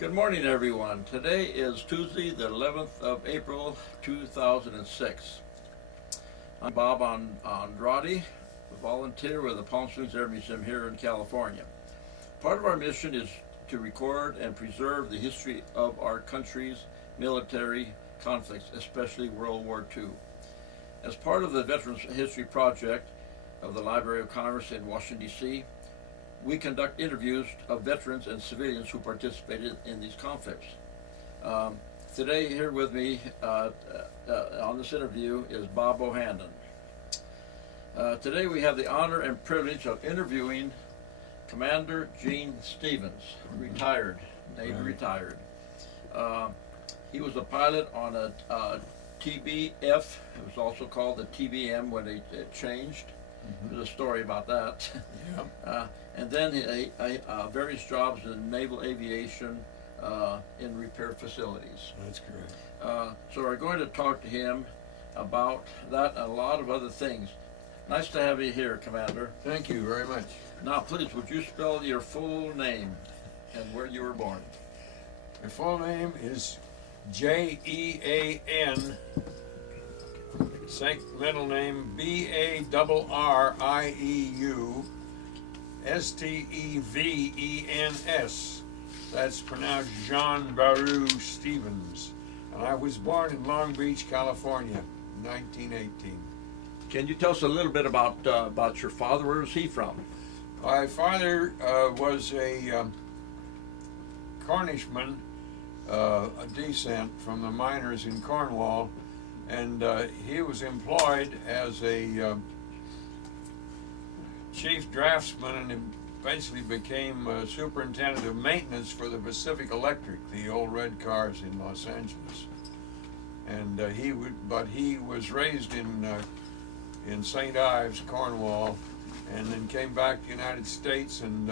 Good morning, everyone. Today is Tuesday, the 11th of April, 2006. I'm Bob Andrade, a volunteer with the Palm Springs Air Museum here in California. Part of our mission is to record and preserve the history of our country's military conflicts, especially World War II. As part of the Veterans History Project of the Library of Congress in Washington, D.C., we conduct interviews of veterans and civilians who participated in these conflicts. Today, here with me on this interview is Bob O'Hannon. Today we have the honor and privilege of interviewing Commander Gene Stevens, retired, Navy retired. He was a pilot on a TBF, it was also called the TBM when it changed. There's a story about that. Yeah. And then various jobs in naval aviation in repair facilities. That's correct. So we're going to talk to him about that and a lot of other things. Nice to have you here, Commander. Thank you very much. Now, please, would you spell your full name and where you were born? My full name is J-E-A-N, middle name B-A-R-R-I-E-U, S-T-E-V-E-N-S. That's pronounced John Baru Stevens. And I was born in Long Beach, California, 1918. Can you tell us a little bit about your father? Where was he from? My father was a Cornishman, a descent from the miners in Cornwall, and he was employed as a chief draftsman and eventually became superintendent of maintenance for the Pacific Electric, the old red cars in Los Angeles. And he was raised in St. Ives, Cornwall, and then came back to the United States and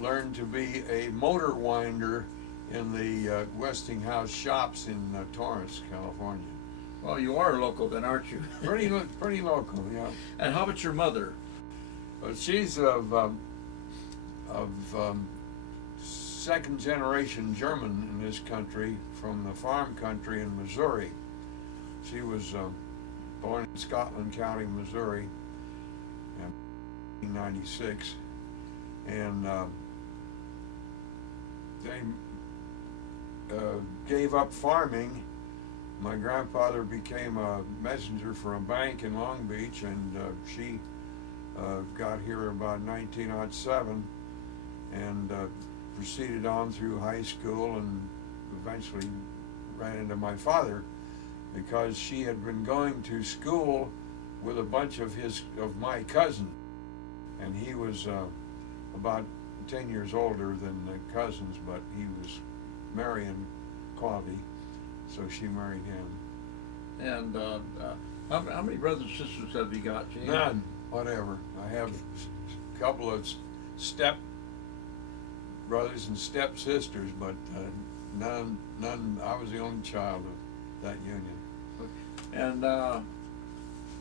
learned to be a motor winder in the Westinghouse shops in Torrance, California. Well, you are local then, aren't you? Pretty local, yeah. And how about your mother? Well, she's of second generation German in this country, from the farm country in Missouri. She was born in Scotland County, Missouri, in 1996, and they gave up farming. My grandfather became a messenger for a bank in Long Beach, and she got here about 1907 and proceeded on through high school and eventually ran into my father because she had been going to school with a bunch of my cousins, and he was about 10 years older than the cousins, but he was marrying Claudia, so she married him. And how many brothers and sisters have you got, Gene? None, whatever. I have a couple of step brothers and step sisters, but none. I was the only child of that union. And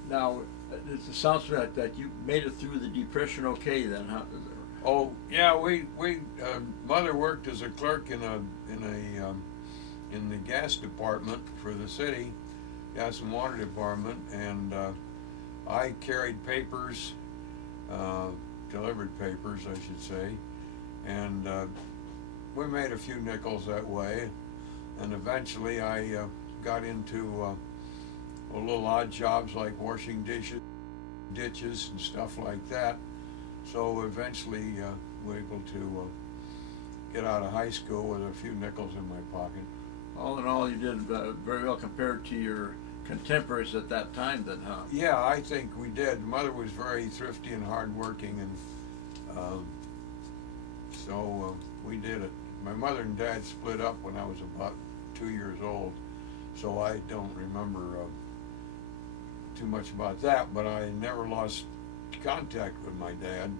now, it sounds like that you made it through the Depression okay then, huh? Oh yeah, we mother worked as a clerk in the gas department for the city, gas and water department, and I carried papers, delivered papers, I should say, and we made a few nickels that way, and eventually I got into little odd jobs like washing ditches and stuff like that. So eventually we were able to get out of high school with a few nickels in my pocket. All in all, you did very well compared to your contemporaries at that time then, huh? Yeah, I think we did. Mother was very thrifty and hardworking, and so we did it. My mother and dad split up when I was about 2 years old, so I don't remember too much about that, but I never lost contact with my dad.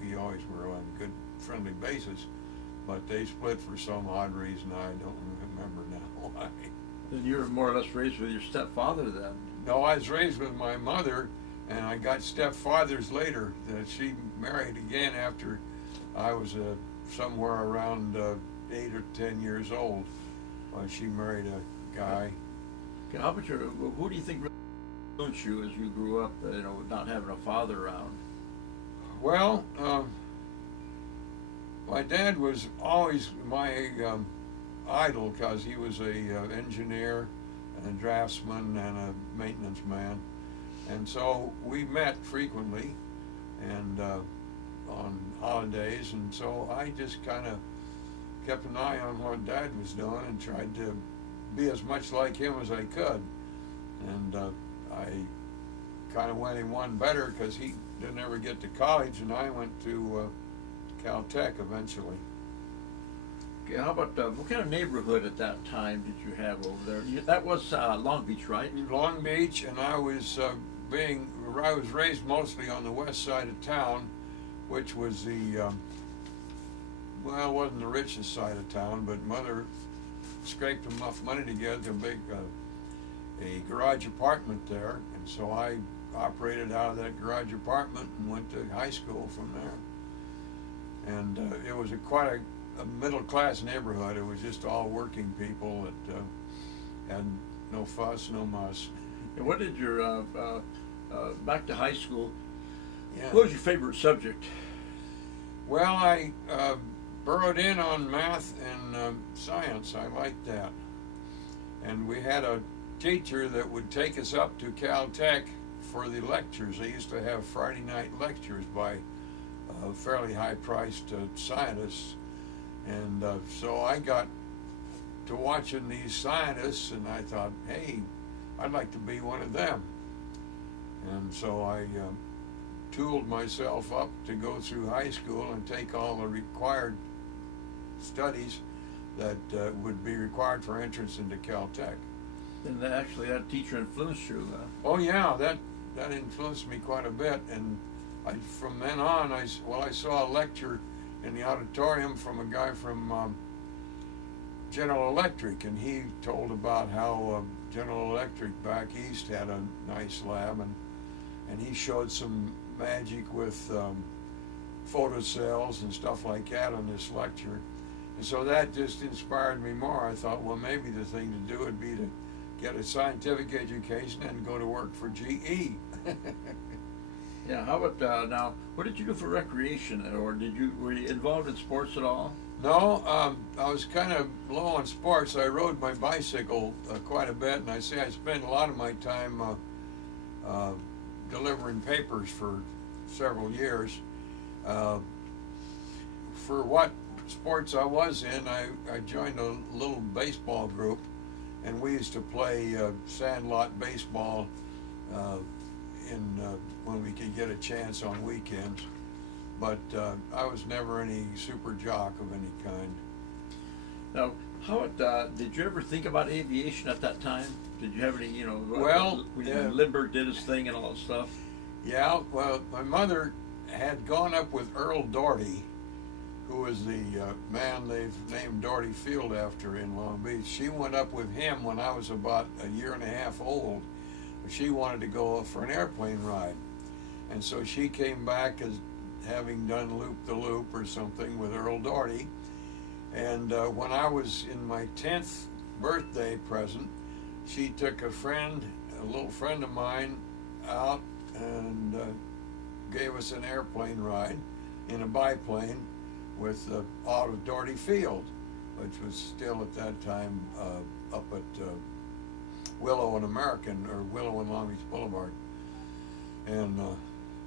We always were on a good, friendly basis, but they split for some odd reason. I don't remember now why. Then you were more or less raised with your stepfather then? No, I was raised with my mother, and I got stepfathers later. That she married again after I was a somewhere around 8 or 10 years old when she married a guy. Okay, how about who do you think really influenced you as you grew up, not having a father around? Well, my dad was always my idol because he was a engineer and a draftsman and a maintenance man, and so we met frequently and on holidays, and so I just kind of kept an eye on what Dad was doing and tried to be as much like him as I could, and I kind of went in one better because he didn't ever get to college, and I went to Caltech eventually. Okay, how about what kind of neighborhood at that time did you have over there? That was Long Beach, right? Long Beach, and I was raised mostly on the west side of town, which was the well, it wasn't the richest side of town, but Mother scraped enough money together to make a garage apartment there, and so I operated out of that garage apartment and went to high school from there. And it was quite a middle-class neighborhood. It was just all working people that had no fuss, no muss. And what did your back to high school? Yeah. What was your favorite subject? Well, I burrowed in on math and science. I liked that. And we had a teacher that would take us up to Caltech for the lectures. They used to have Friday night lectures by fairly high-priced scientists. And so I got to watching these scientists, and I thought, hey, I'd like to be one of them. And so I tooled myself up to go through high school and take all the required studies that would be required for entrance into Caltech. And actually that teacher influenced you. Oh yeah, that influenced me quite a bit, and from then on, I saw a lecture in the auditorium from a guy from General Electric, and he told about how General Electric back east had a nice lab, and he showed some magic with photocells and stuff like that on this lecture. And so that just inspired me more. I thought, well, maybe the thing to do would be to get a scientific education and go to work for GE. Yeah, how about now, what did you do for recreation, or were you involved in sports at all? No, I was kind of low on sports. I rode my bicycle quite a bit, and I spent a lot of my time delivering papers for several years. For what sports I was in, I joined a little baseball group, and we used to play sandlot baseball when we could get a chance on weekends. But I was never any super jock of any kind. Now, did you ever think about aviation at that time? Did you have any, Well, when Lindbergh did his thing and all that stuff? Yeah, well, my mother had gone up with Earl Doherty, who was the man they've named Doherty Field after in Long Beach. She went up with him when I was about a year and a half old. She wanted to go for an airplane ride. And so she came back as having done Loop-the-Loop or something with Earl Doherty. And when I was in my 10th birthday present, she took a little friend of mine, out and gave us an airplane ride in a biplane out of Doherty Field, which was still at that time up at Willow and American, or Willow and Long Beach Boulevard. And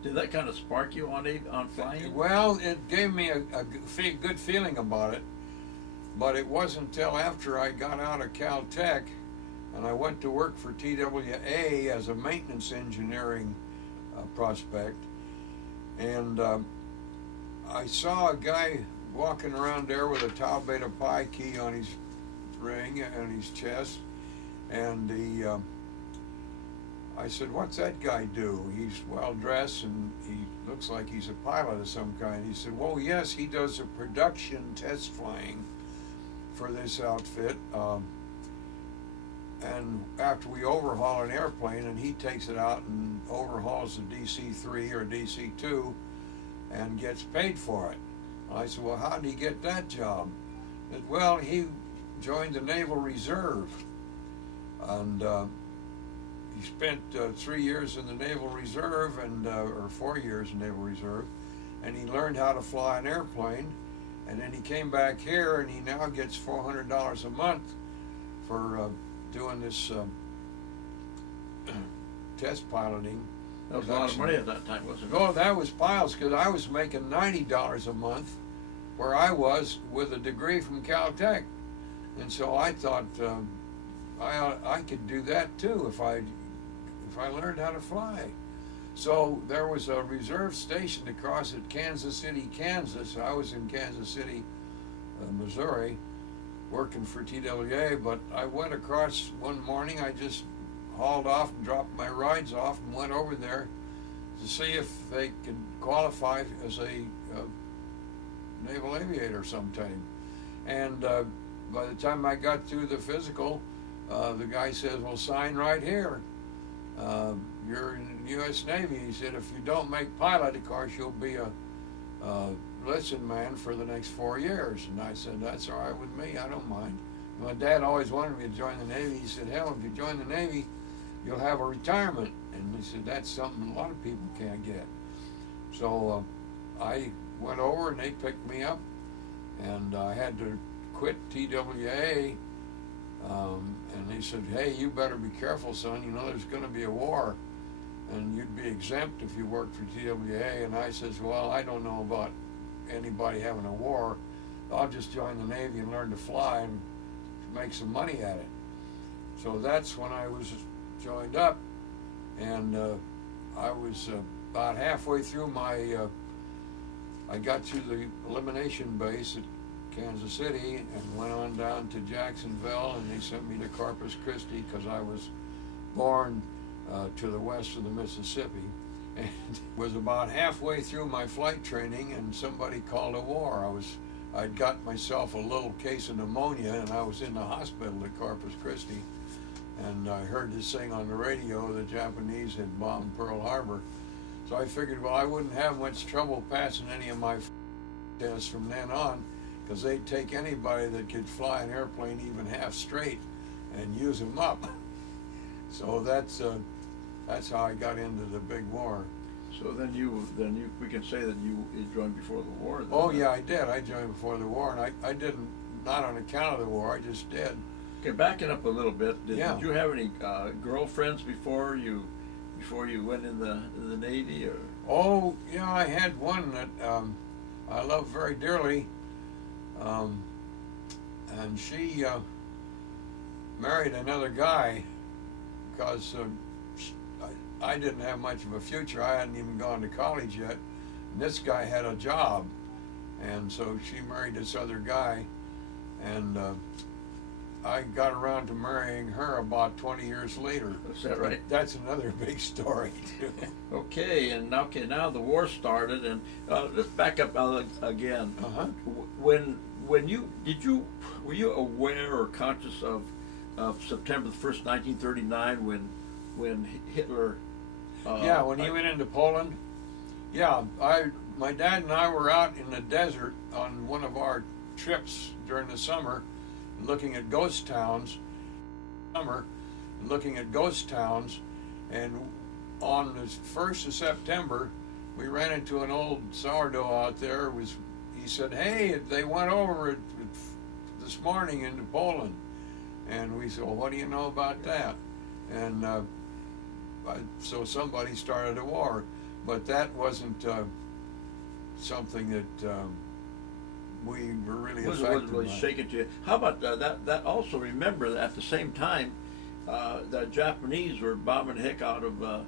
did that kind of spark you on flying? Well, it gave me a good feeling about it, but it wasn't until after I got out of Caltech and I went to work for TWA as a maintenance engineering prospect, and I saw a guy walking around there with a Tau Beta Pi key on his ring and his chest, and I said, "What's that guy do? He's well dressed and he looks like he's a pilot of some kind." He said, "Well, yes, he does a production test flying for this outfit, and after we overhaul an airplane, and he takes it out and overhauls the DC-3 or DC-2 and gets paid for it." I said, well, how did he get that job? He said, well, he joined the Naval Reserve, and he spent 3 years in the Naval Reserve, and or 4 years in Naval Reserve, and he learned how to fly an airplane, and then he came back here, and he now gets $400 a month for doing this test piloting. That was a lot of money at that time, wasn't it? Oh, that was piles, because I was making $90 a month, where I was with a degree from Caltech, and so I thought I could do that too if I learned how to fly. So there was a reserve station across at Kansas City, Kansas. I was in Kansas City, Missouri, working for TWA, but I went across one morning. I just hauled off and dropped my rides off and went over there to see if they could qualify as a naval aviator sometime. And by the time I got through the physical, the guy says, well, sign right here. You're in the U.S. Navy. He said, if you don't make pilot, of course, you'll be a enlisted man for the next 4 years. And I said, that's all right with me. I don't mind. My dad always wanted me to join the Navy. He said, hell, if you join the Navy, you'll have a retirement. And he said, that's something a lot of people can't get. So I went over and they picked me up, and I had to quit TWA. And they said, hey, you better be careful, son. You know, there's going to be a war, and you'd be exempt if you worked for TWA. And I says, well, I don't know about anybody having a war. I'll just join the Navy and learn to fly and make some money at it. So that's when I was joined up, and I was about halfway through my, I got to the elimination base at Kansas City and went on down to Jacksonville, and they sent me to Corpus Christi because I was born to the west of the Mississippi. And was about halfway through my flight training, and somebody called a war. I'd got myself a little case of pneumonia, and I was in the hospital at Corpus Christi, and I heard this thing on the radio, the Japanese had bombed Pearl Harbor. So I figured, well, I wouldn't have much trouble passing any of my tests from then on, because they'd take anybody that could fly an airplane even half straight and use them up. So that's how I got into the big war. So then we can say that you joined before the war. Then, oh yeah, I did. I joined before the war, and I didn't, not on account of the war. I just did. Okay, backing up a little bit. Did Yeah. you have any girlfriends before you went in the Navy, or? Oh yeah, I had one that I loved very dearly, and she married another guy because I didn't have much of a future. I hadn't even gone to college yet. And this guy had a job, and so she married this other guy, and I got around to marrying her about 20 years later. Is that right? That's another big story too. Okay, and now the war started, and let's back up again. Uh-huh. When were you aware or conscious of September the 1st, 1939, when Hitler? Yeah, when he went into Poland. Yeah, my dad and I were out in the desert on one of our trips during the summer, looking at ghost towns. And on the 1st of September, we ran into an old sourdough out there. He said, hey, they went over this morning into Poland. And we said, well, what do you know about that? And so somebody started a war, but that wasn't something that we were really affected by. Wasn't really shaken to you. How about that? Also, remember that at the same time, the Japanese were bombing the heck out of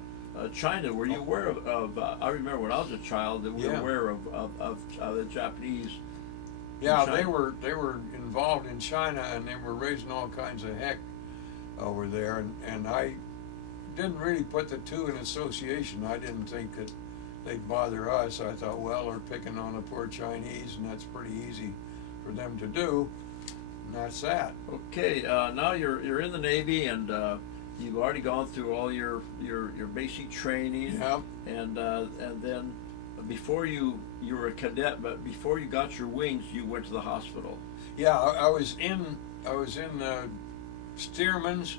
China. Were you aware of I remember when I was a child that we were aware of the Japanese. Yeah, they were involved in China, and they were raising all kinds of heck over there, and I didn't really put the two in association. I didn't think that they'd bother us. I thought, well, they're picking on the poor Chinese, and that's pretty easy for them to do, and that's that. Okay, now you're in the Navy, and you've already gone through all your basic training. Yeah. And then before you you were a cadet, but before you got your wings, you went to the hospital. Yeah, I was in Stearman's,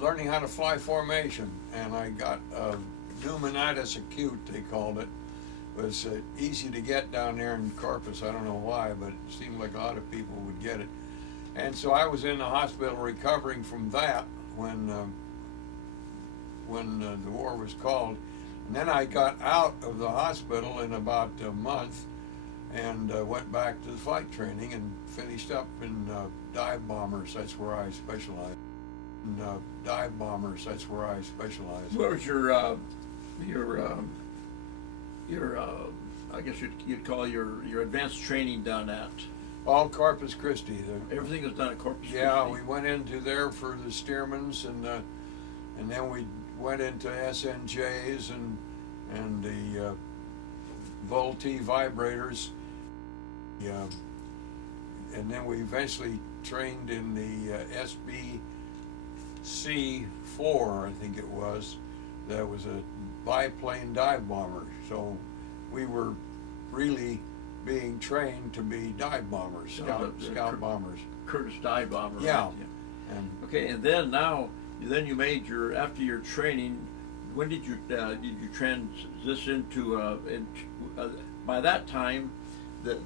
learning how to fly formation, and I got pneumonitis acute, they called it. It was easy to get down there in Corpus. I don't know why, but it seemed like a lot of people would get it. And so I was in the hospital recovering from that when the war was called. And then I got out of the hospital in about a month and went back to the flight training and finished up in dive bombers. That's where I specialized. Dive bombers. That's where I specialized. What was your I guess you'd call your advanced training done at? All Corpus Christi. Everything was done at Corpus Christi? Yeah, we went into there for the Stearmans, and then we went into SNJs and the Wwii vibrators. Yeah, and then we eventually trained in the SBC-4, I think it was. That was a biplane dive bomber. So we were really being trained to be dive bombers, scout bombers. Curtis dive bomber. Yeah. Right? And okay, and then you made after your training. When did you transition into by that time the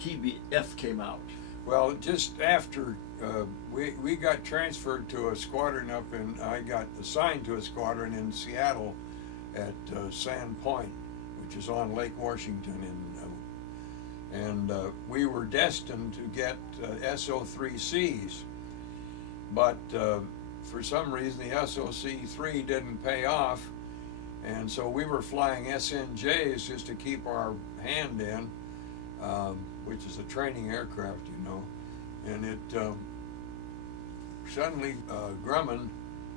TBF came out? Well, just after we got transferred to a squadron I got assigned to a squadron in Seattle at Sand Point, which is on Lake Washington, and we were destined to get SO3Cs, but for some reason the SOC3 didn't pay off, and so we were flying SNJs just to keep our hand in, which is a training aircraft, you know, and it suddenly Grumman,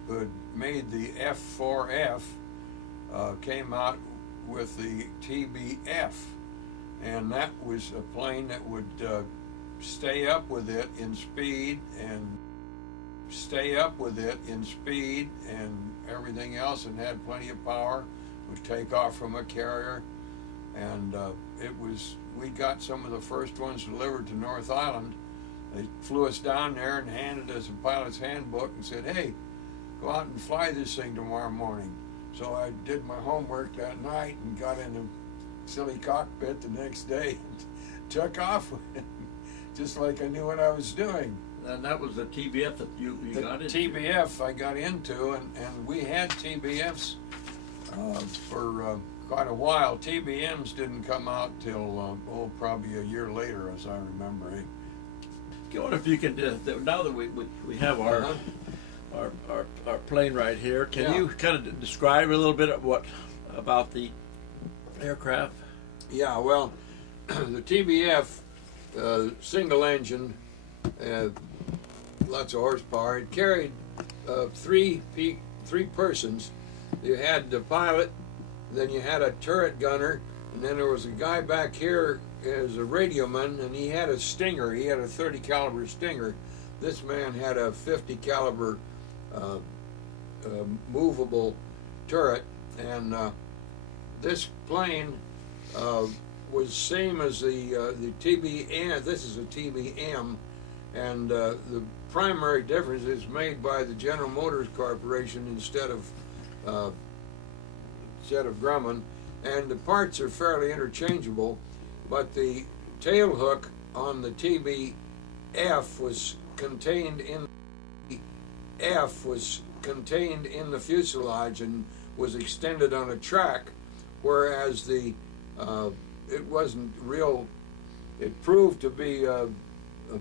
who had made the F4F, came out with the TBF, and that was a plane that would stay up with it in speed and everything else, and had plenty of power, would take off from a carrier, and we got some of the first ones delivered to North Island. They flew us down there and handed us a pilot's handbook and said, "Hey, go out and fly this thing tomorrow morning." So I did my homework that night and got in a silly cockpit the next day and took off with it, just like I knew what I was doing. And that was the TBF that you got into? TBF I got into, and we had TBFs for quite a while. TBMs didn't come out till, probably a year later, as I remember. I wonder if you can, now that we have our plane right here, can you kind of describe a little bit about the aircraft? Yeah, well, the TBF, single engine, lots of horsepower. It carried three persons. You had the pilot, then you had a turret gunner, and then there was a guy back here as a radioman, and he had a Stinger. He had a 30 caliber Stinger. This man had a 50 caliber movable turret, and this plane was same as the TBM. This is a TBM, and the primary difference is made by the General Motors Corporation instead of Grumman, and the parts are fairly interchangeable, but the tail hook on the TBF was contained in the fuselage and was extended on a track, whereas it wasn't real. It proved to be a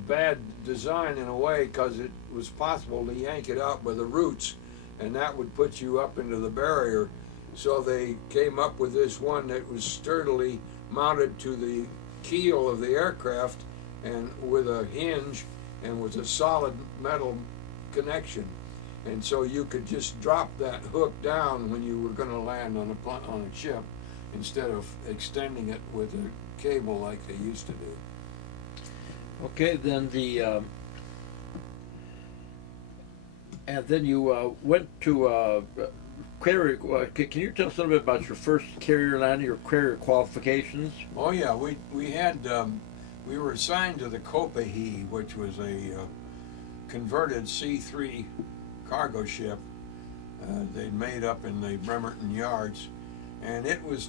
bad design in a way, because it was possible to yank it out by the roots, and that would put you up into the barrier. So they came up with this one that was sturdily mounted to the keel of the aircraft, and with a hinge, and was a solid metal connection, and so you could just drop that hook down when you were going to land on a ship, instead of extending it with a cable like they used to do. Okay, then and then you went to carrier, can you tell us a little bit about your first carrier landing or carrier qualifications? Oh yeah, we had we were assigned to the Wwii, which was a converted C3 cargo ship they'd made up in the Bremerton yards, and it was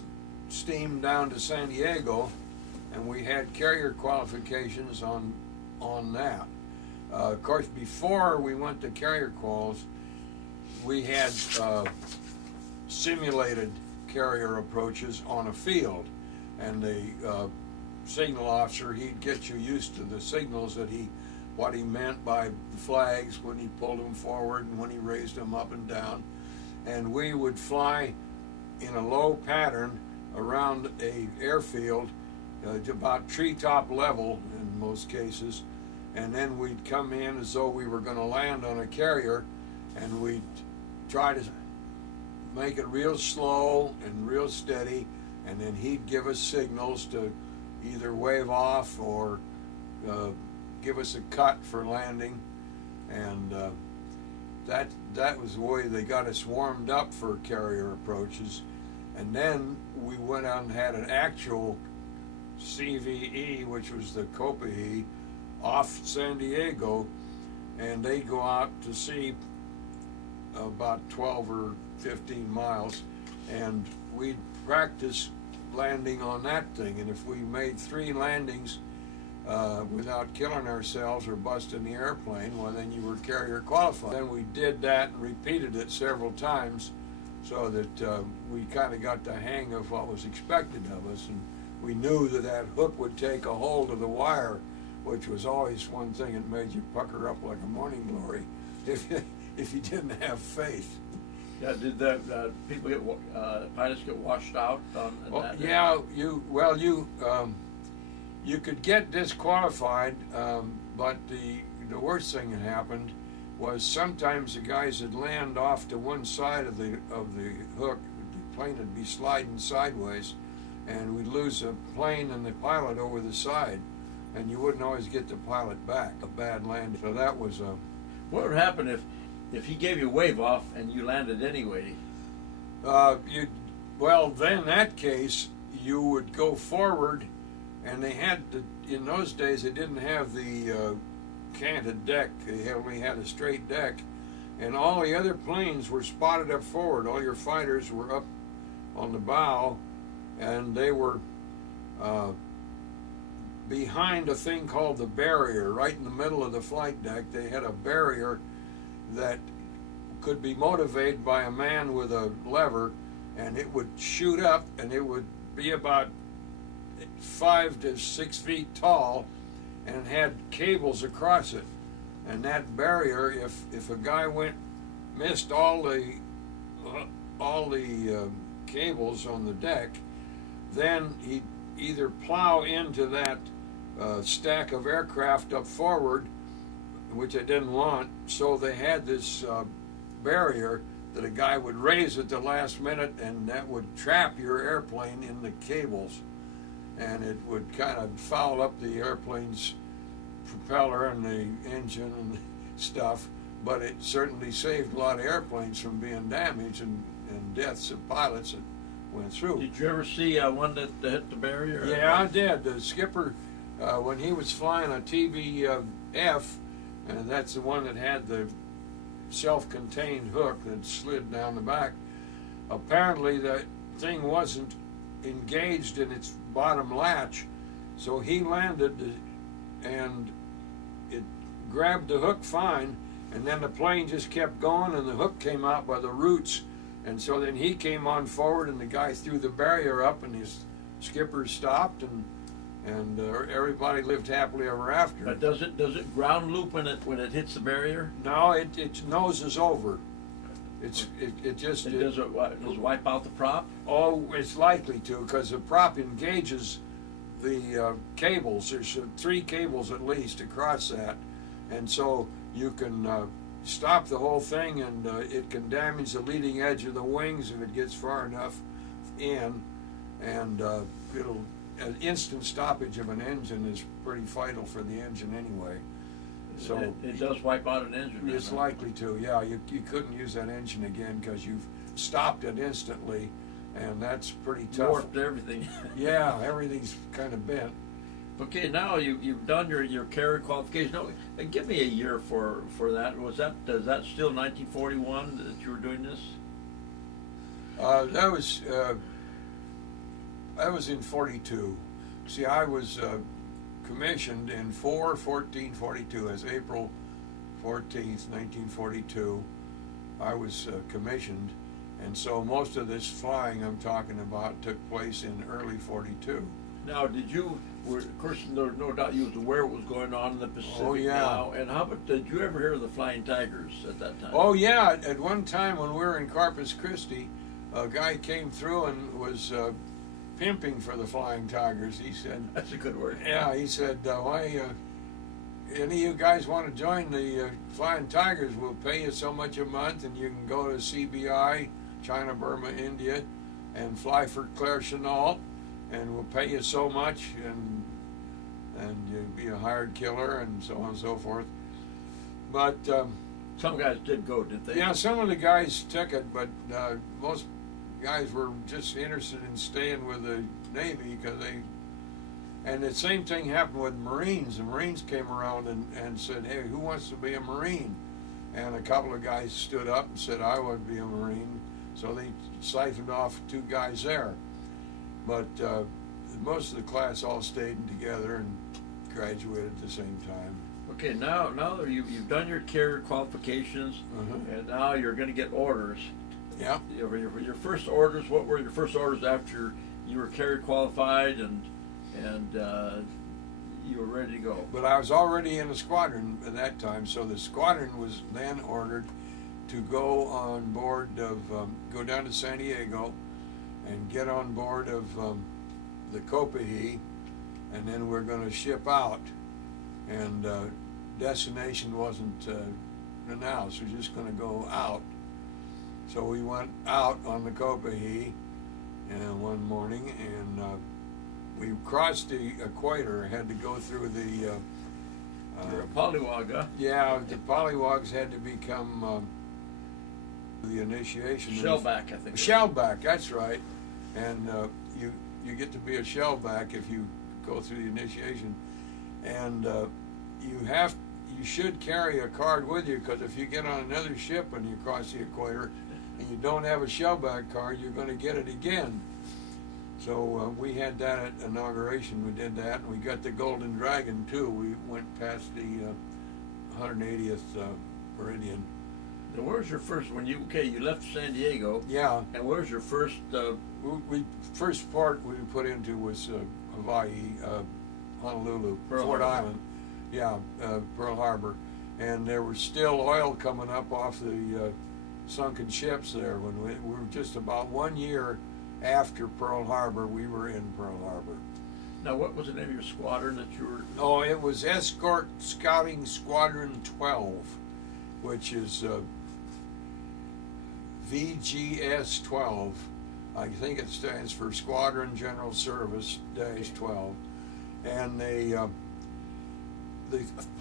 steamed down to San Diego, and we had carrier qualifications on that. Of course, before we went to carrier quals, we had simulated carrier approaches on a field, and the signal officer, he'd get you used to the signals what he meant by flags when he pulled them forward and when he raised them up and down, and we would fly in a low pattern around a airfield to about treetop level in most cases, and then we'd come in as though we were going to land on a carrier, and we'd try to make it real slow and real steady, and then he'd give us signals to either wave off or give us a cut for landing, and that was the way they got us warmed up for carrier approaches. And then we went out and had an actual CVE, which was the Wwii, off San Diego, and they go out to sea about 12 or 15 miles, and we'd practice landing on that thing, and if we made 3 landings without killing ourselves or busting the airplane, well, then you were carrier qualified. Then we did that and repeated it several times, so that we kind of got the hang of what was expected of us, and we knew that hook would take a hold of the wire, which was always one thing that made you pucker up like a morning glory if you didn't have faith. Yeah, did the pilots get washed out on that? Yeah, you could get disqualified, but the worst thing that happened was sometimes the guys would land off to one side of the hook. The plane would be sliding sideways, and we'd lose a plane and the pilot over the side, and you wouldn't always get the pilot back. A bad landing. So that was a. What would happen if he gave you a wave off and you landed anyway? Then in that case, you would go forward, and they had to, in those days, they didn't have the canted deck. They only had a straight deck, and all the other planes were spotted up forward. All your fighters were up on the bow, and they were behind a thing called the barrier, right in the middle of the flight deck. They had a barrier that could be motivated by a man with a lever, and it would shoot up, and it would be about 5 to 6 feet tall, and it had cables across it. And that barrier, if a guy missed all the cables on the deck, then he'd either plow into that stack of aircraft up forward, which they didn't want, so they had this barrier that a guy would raise at the last minute, and that would trap your airplane in the cables, and it would kind of foul up the airplane's propeller and the engine and stuff, but it certainly saved a lot of airplanes from being damaged and deaths of pilots that went through. Did you ever see one that hit the barrier? Yeah, I did. The skipper, when he was flying a TBF, and that's the one that had the self-contained hook that slid down the back, apparently the thing wasn't engaged in its bottom latch, so he landed and it grabbed the hook fine, and then the plane just kept going, and the hook came out by the roots, and so then he came on forward, and the guy threw the barrier up, and his skipper stopped, and everybody lived happily ever after. But does it ground loop when it hits the barrier? No, it noses over. It just does it wipe out the prop? Oh, it's likely to, because the prop engages the cables. There's 3 cables at least across that, and so you can stop the whole thing, and it can damage the leading edge of the wings if it gets far enough in, and it'll. An instant stoppage of an engine is pretty vital for the engine anyway. So it does wipe out an engine. It's likely to, yeah. You couldn't use that engine again because you've stopped it instantly, and that's pretty tough. Warped everything. Yeah, everything's kind of bent. Okay, now you've done your carrier qualification. Now, give me a year for that. Is that still 1941 that you were doing this? That was in 42. See, I was commissioned in 4/14/42 as April 14th, 1942. I was commissioned, and so most of this flying I'm talking about took place in early 42. Now, of course, there's no doubt you was aware what was going on in the Pacific. Oh, yeah. Now, and how about, did you ever hear of the Flying Tigers at that time? Oh yeah, at one time when we were in Corpus Christi, a guy came through and was pimping for the Flying Tigers. He said, That's a good word. yeah, he said, why, any of you guys want to join the Flying Tigers, we'll pay you so much a month, and you can go to CBI, China, Burma, India, and fly for Claire Chennault, and we'll pay you so much, and you'll be a hired killer, and so on and so forth. But Some guys did go, didn't they? yeah, some of the guys took it, but most guys were just interested in staying with the Navy because and the same thing happened with Marines. The Marines came around and said, hey, who wants to be a Marine? And a couple of guys stood up and said, I would be a Marine. So they siphoned off 2 guys there. But most of the class all stayed together and graduated at the same time. Okay, now that you've done your carrier qualifications, and now you're going to get orders. Yeah. Your first orders. What were your first orders after you were carrier qualified and you were ready to go? But I was already in a squadron at that time, so the squadron was then ordered to go on board of go down to San Diego and get on board of the Copihi, and then we're going to ship out. And destination wasn't announced. We're just going to go out. So we went out on the Copihi one morning, and we crossed the equator. Had to go through the Pollywog. yeah, the Polywogs had to become the initiation. Shellback, I think. Shellback, that's right. And you get to be a shellback if you go through the initiation. And you should carry a card with you, because if you get on another ship and you cross the equator and you don't have a shellback card, you're going to get it again. So we had that at inauguration. We did that, and we got the Golden Dragon too. We went past the 180th meridian. Now, where's your first, you left San Diego? Yeah. And where's your first? First port we put into was Hawaii, Honolulu, Pearl Fort Harbor. Island. Yeah, Pearl Harbor, and there was still oil coming up off the sunken ships there when we were just about 1 year after Pearl Harbor. We were in Pearl Harbor. Now, what was the name of your squadron that you were? Oh, it was Escort Scouting Squadron 12, which is VGS 12. I think it stands for Squadron General Service -12, and the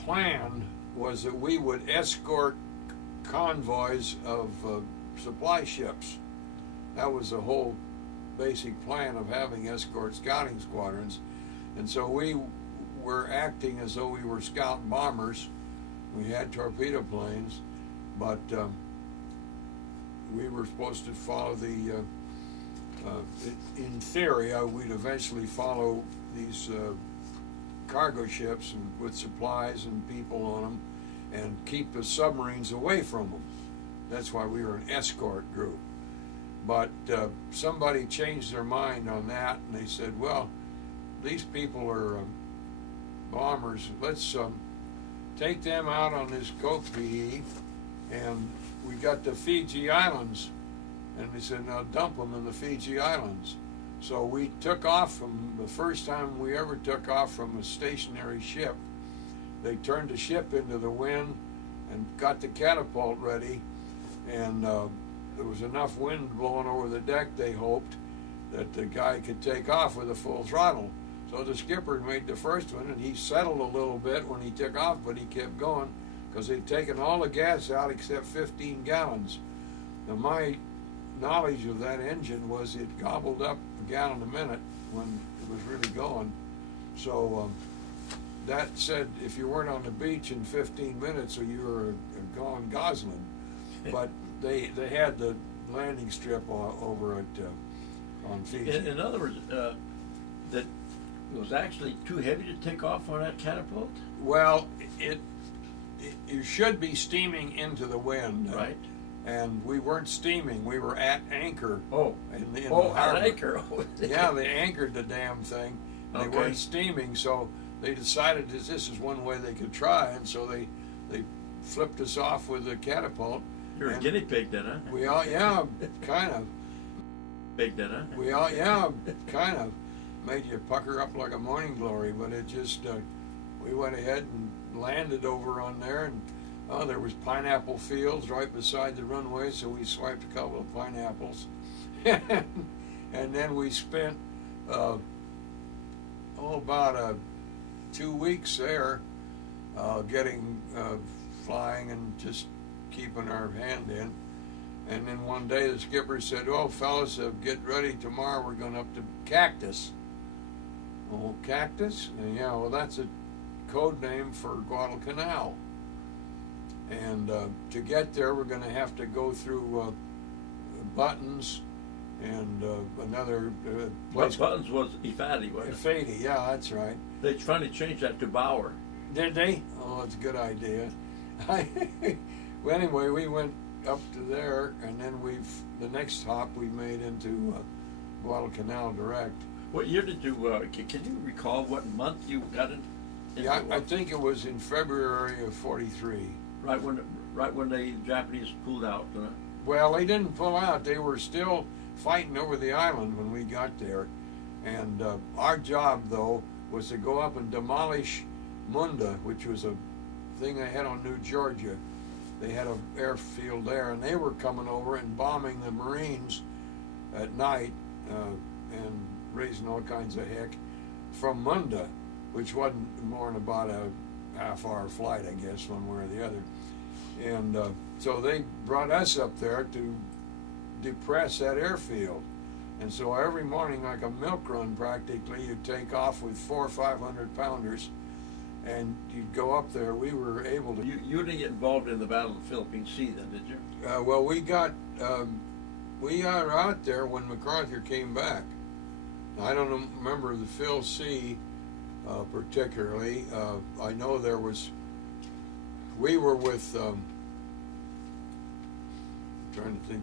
plan was that we would escort convoys of supply ships. That was the whole basic plan of having escort scouting squadrons. And so we were acting as though we were scout bombers. We had torpedo planes, but we were supposed to follow in theory, we'd eventually follow these cargo ships with supplies and people on them, and keep the submarines away from them. That's why we were an escort group. But somebody changed their mind on that, and they said, well, these people are bombers. Let's take them out on this Copihi, and we got the Fiji Islands. And they said, now dump them in the Fiji Islands. So we took off from the first time we ever took off from a stationary ship. They turned the ship into the wind and got the catapult ready, and there was enough wind blowing over the deck, they hoped, that the guy could take off with a full throttle. So the skipper made the first one, and he settled a little bit when he took off, but he kept going because they'd taken all the gas out except 15 gallons. Now my knowledge of that engine was it gobbled up a gallon a minute when it was really going. So that said, if you weren't on the beach in 15 minutes, or you were gone Gosling. But they had the landing strip over at on Fiji. In other words, that it was actually too heavy to take off on that catapult? Well, you should be steaming into the wind. Right. And we weren't steaming, we were at anchor. Oh. In the at harbor. anchor. Yeah, they anchored the damn thing. They Okay. weren't steaming, so they decided that this is one way they could try, and so they flipped us off with the catapult. You're a guinea pig then, huh? We all, yeah, kind of. Pig then, huh? We all, yeah, kind of. Made you pucker up like a morning glory, but it just, we went ahead and landed over on there, and there was pineapple fields right beside the runway, so we swiped a couple of pineapples. And then we spent, about 2 weeks there, getting, flying and just keeping our hand in. And then one day the skipper said, "Oh, fellas, get ready. Tomorrow we're going up to Cactus." Oh, Cactus? And yeah, well, that's a code name for Guadalcanal. And to get there, we're going to have to go through Buttons and another place. Buttons was Ifadi, wasn't it? Ifadi, yeah, that's right. They finally changed that to Bauer. Did they? Oh, it's a good idea. Well, anyway, we went up to there, and then the next hop we made into Guadalcanal direct. What year did you, can you recall what month you got in? Yeah, I think it was in February of '43. Right when the Japanese pulled out, Well, they didn't pull out. They were still fighting over the island when we got there. And our job, though, was to go up and demolish Munda, which was a thing they had on New Georgia. They had an airfield there, and they were coming over and bombing the Marines at night and raising all kinds of heck from Munda, which wasn't more than about a half-hour flight, I guess, one way or the other. And so they brought us up there to depress that airfield. And so every morning, like a milk run practically, you'd take off with 400 or 500 pounders, and you'd go up there. We were able to. You didn't get involved in the Battle of the Philippine Sea then, did you? Well, we got out there when MacArthur came back. I don't remember the Phil Sea particularly. I know we were with, trying to think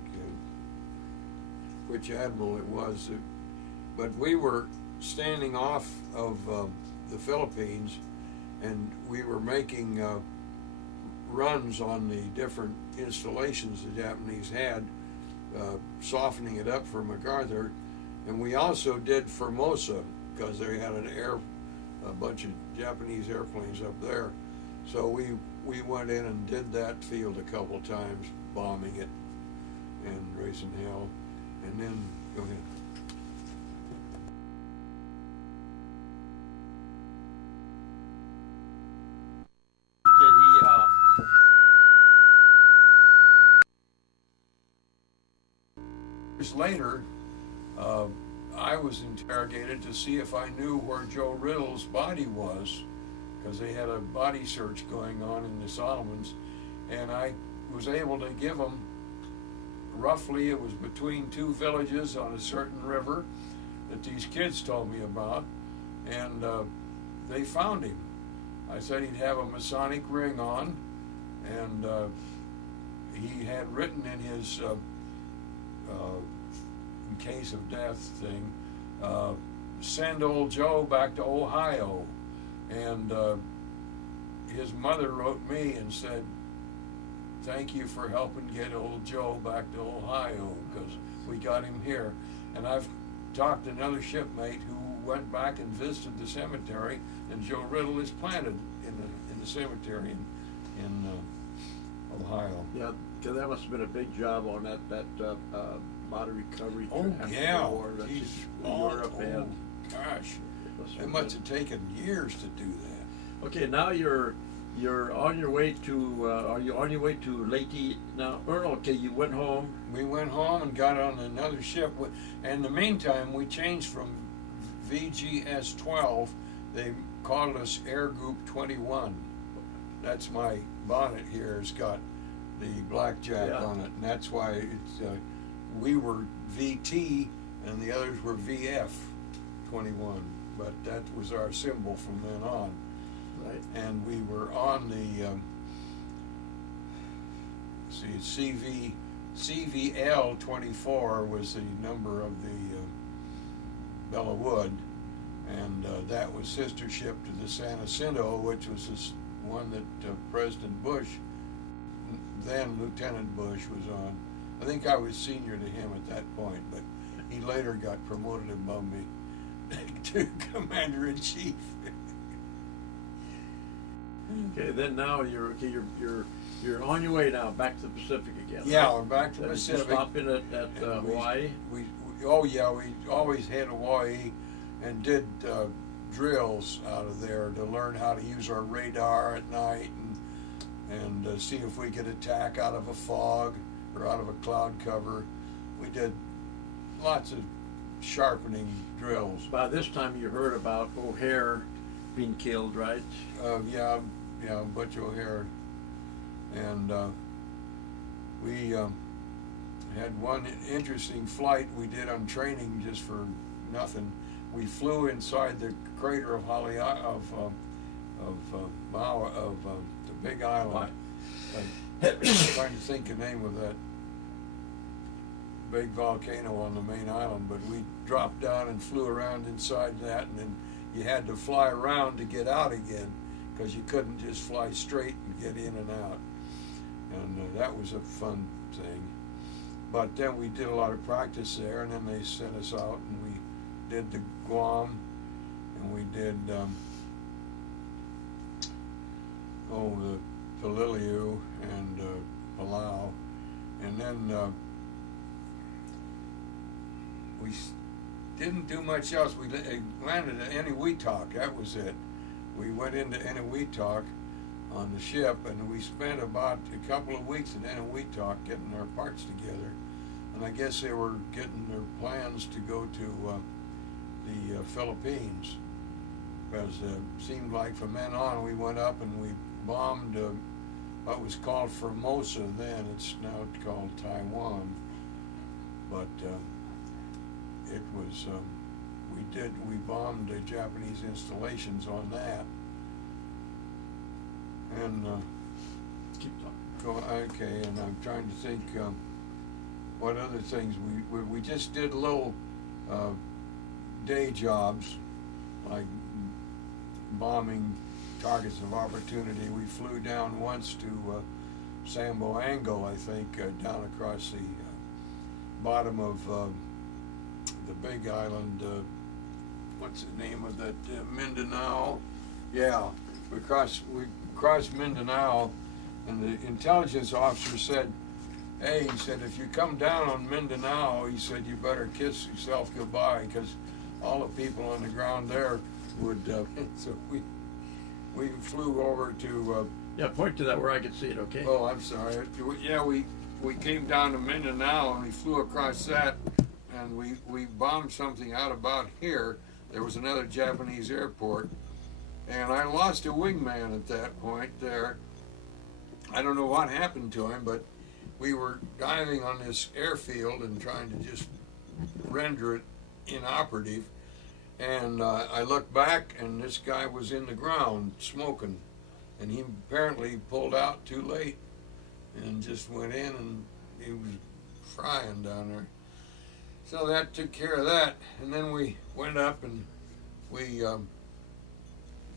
which admiral it was, but we were standing off of the Philippines, and we were making runs on the different installations the Japanese had, softening it up for MacArthur. And we also did Formosa, because they had a bunch of Japanese airplanes up there. So we went in and did that field a couple times, bombing it and raising hell. And then, go ahead. Did he, Years later, I was interrogated to see if I knew where Joe Riddle's body was, because they had a body search going on in the Solomons, and I was able to give them roughly, it was between two villages on a certain river that these kids told me about, and they found him. I said he'd have a Masonic ring on, and he had written in his in case of death thing, send old Joe back to Ohio. And his mother wrote me and said, thank you for helping get old Joe back to Ohio, because we got him here. And I've talked to another shipmate who went back and visited the cemetery, and Joe Riddle is planted in the cemetery in Ohio. yeah, because that must have been a big job on that body recovery. Oh, after yeah. the war. That's He's, Europe and gosh. It must have taken years to do that. Okay, now you're You're on your way to, are you on your way to Leyte now? Or okay, you went home. We went home and got on another ship. And in the meantime, we changed from VGS 12. They called us Air Group 21. That's my bonnet here. It's got the blackjack on it, and that's why it's. We were VT, and the others were VF 21. But that was our symbol from then on. Right. And we were on the CVL 24 was the number of the Bella Wood, and that was sister ship to the San Jacinto, which was this one that President Bush, then Lieutenant Bush, was on. I think I was senior to him at that point, but he later got promoted above me to Commander-in-Chief. Okay, then now you're on your way now back to the Pacific again. Yeah, right? we're back to the Did you Pacific. stop in at Hawaii? We always hit Hawaii and did drills out of there to learn how to use our radar at night and see if we could attack out of a fog or out of a cloud cover. We did lots of sharpening drills. By this time you heard about O'Hare being killed, right? Yeah, Butch O'Hare. And we had one interesting flight we did on training just for nothing. We flew inside the crater of the Big Island. I'm trying to think the name of that big volcano on the main island, but we dropped down and flew around inside that, and then you had to fly around to get out again because you couldn't just fly straight and get in and out. And that was a fun thing. But then we did a lot of practice there, and then they sent us out, and we did the Guam, and we did the Peleliu and Palau, and then we didn't do much else. We landed at Eniwetok. That was it. We went into Eniwetok on the ship, and we spent about a couple of weeks at Eniwetok getting our parts together. And I guess they were getting their plans to go to the Philippines, because it seemed like from then on we went up and we bombed what was called Formosa then. It's now called Taiwan. But it was we bombed the Japanese installations on that. And Keep talking. okay, and I'm trying to think what other things we just did little day jobs like bombing targets of opportunity. We flew down once to Samboango, I think, down across the bottom of the big island. What's the name of that? Mindanao. Yeah, we crossed Mindanao, and the intelligence officer said, "Hey," he said, "if you come down on Mindanao," he said, "you better kiss yourself goodbye, because all the people on the ground there would." So we flew over to. Yeah, point to that where I could see it. Okay. Oh, I'm sorry. Yeah, we came down to Mindanao and we flew across that, and we bombed something out about here. There was another Japanese airport, and I lost a wingman at that point there. I don't know what happened to him, but we were diving on this airfield and trying to just render it inoperative. And I looked back, and this guy was in the ground smoking, and he apparently pulled out too late and just went in, and he was frying down there. So that took care of that, and then we went up and we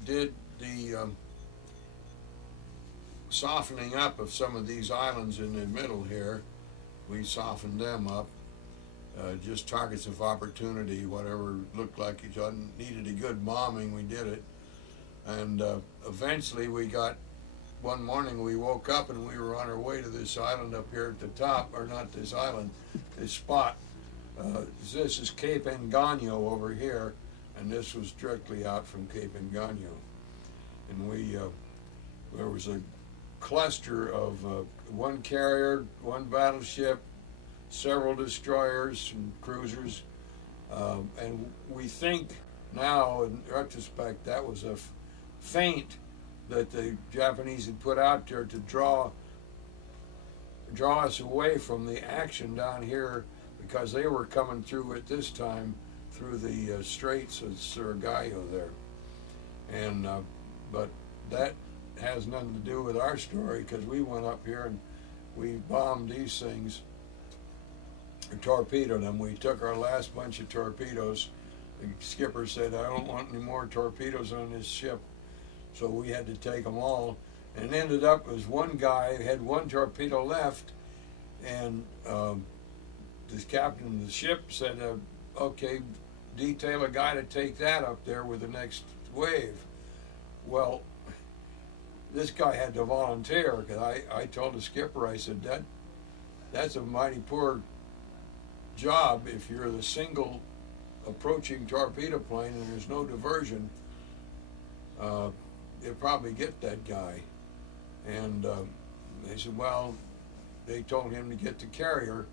did the softening up of some of these islands in the middle here. We softened them up, just targets of opportunity, whatever looked like it needed a good bombing, we did it. And eventually one morning we woke up and we were on our way to this island up here at the top, or not this island, this spot. This is Cape Engano over here, and this was directly out from Cape Engano. And we there was a cluster of one carrier, one battleship, several destroyers and cruisers, and we think now, in retrospect, that was a feint that the Japanese had put out there to draw us away from the action down here, because they were coming through at this time through the Straits of Surigao there. And but that has nothing to do with our story, because we went up here and we bombed these things and torpedoed them. We took our last bunch of torpedoes. The skipper said, "I don't want any more torpedoes on this ship," so we had to take them all. And it ended up as one guy had one torpedo left, and the captain of the ship said, "Okay, detail a guy to take that up there with the next wave." Well, this guy had to volunteer, because I told the skipper, I said, that's a mighty poor job if you're the single approaching torpedo plane and there's no diversion. You'll probably get that guy. And they said, well, they told him to get the carrier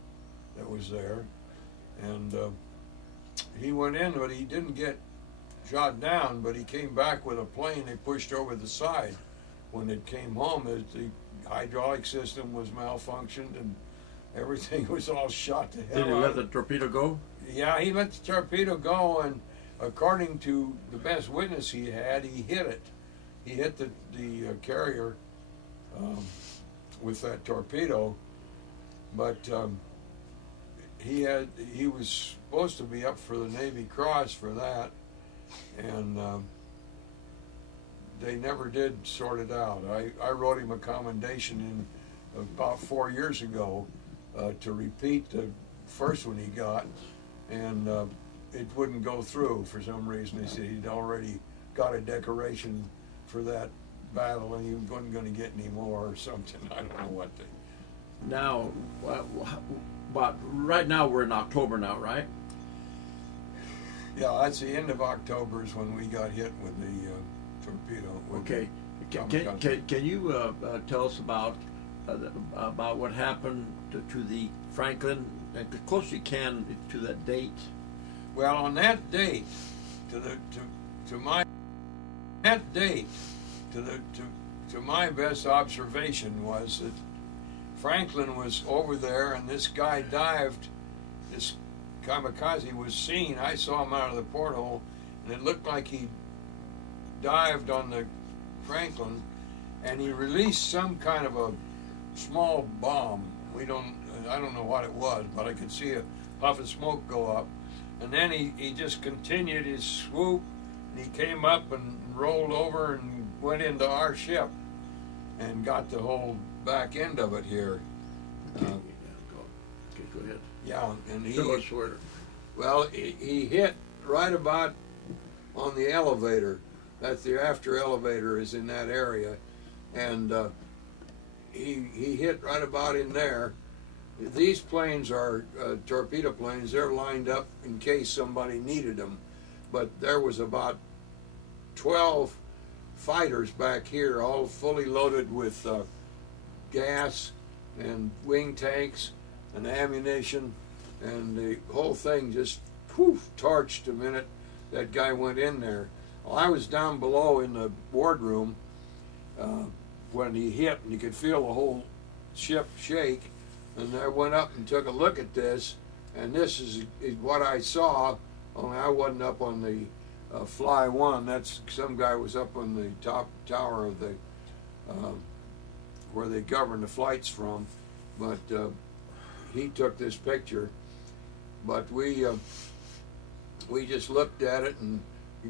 that was there, and he went in, but he didn't get shot down, but he came back with a plane they pushed over the side. When it came home, the hydraulic system was malfunctioned and everything was all shot to hell. Did he let the torpedo go? Yeah, he let the torpedo go, and according to the best witness he had, he hit it. He hit the carrier with that torpedo, but he was supposed to be up for the Navy Cross for that, and they never did sort it out. I wrote him a commendation in about 4 years ago to repeat the first one he got, and it wouldn't go through for some reason. They said he'd already got a decoration for that battle and he wasn't going to get any more or something. I don't know what they... Now, but right now we're in October now, right? Yeah, that's the end of October is when we got hit with the torpedo. Okay. Can you tell us about what happened to the Franklin, as close as you can to that date? Well, on that date, to my best observation was that Franklin was over there, and this guy dived. This kamikaze was seen. I saw him out of the porthole, and it looked like he dived on the Franklin, and he released some kind of a small bomb. I don't know what it was, but I could see a puff of smoke go up, and then he just continued his swoop, and he came up and rolled over and went into our ship and got the whole back end of it here. Okay, go ahead. Yeah, and he hit right about on the elevator. That's the after elevator is in that area, and he hit right about in there. These planes are torpedo planes. They're lined up in case somebody needed them, but there was about 12 fighters back here, all fully loaded with gas and wing tanks and ammunition, and the whole thing just torched the minute that guy went in there. Well, I was down below in the wardroom when he hit, and you could feel the whole ship shake, and I went up and took a look at this, and this is what I saw, only I wasn't up on the Fly 1. That's some guy was up on the top tower of the where they govern the flights from, but he took this picture. But we just looked at it and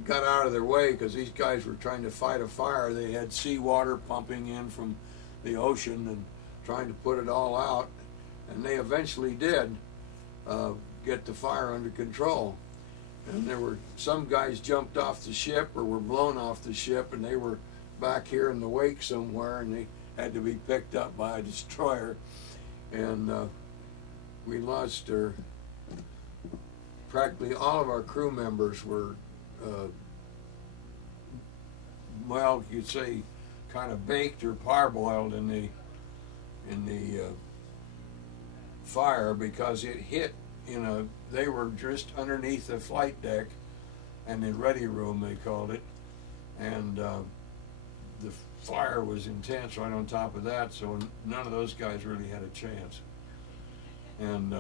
got out of their way, because these guys were trying to fight a fire. They had seawater pumping in from the ocean and trying to put it all out, and they eventually did get the fire under control. And there were some guys jumped off the ship or were blown off the ship, and they were back here in the wake somewhere, and they had to be picked up by a destroyer. And we lost practically all of our crew members were, well, you'd say kind of baked or parboiled in the fire, because it hit they were just underneath the flight deck and the ready room, they called it, and the fire was intense right on top of that, so none of those guys really had a chance. And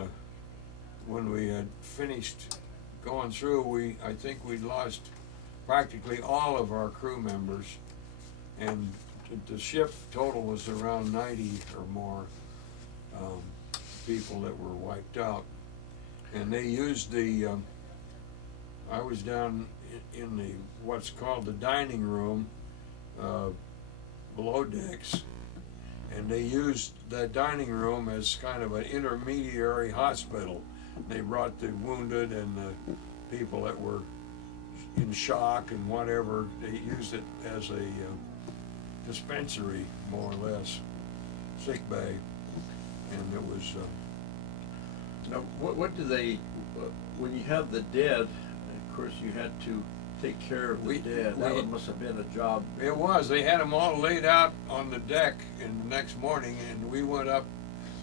when we had finished going through, I think we'd lost practically all of our crew members, and the ship total was around 90 or more people that were wiped out. And they used I was down in the what's called the dining room below decks, and they used that dining room as kind of an intermediary hospital. They brought the wounded and the people that were in shock and whatever. They used it as a dispensary, more or less, sick bay, and it was. Now, what do they? When you have the dead, of course, you had to take care of the dead. That must have been a job. It was. They had them all laid out on the deck, and the next morning, and we went up,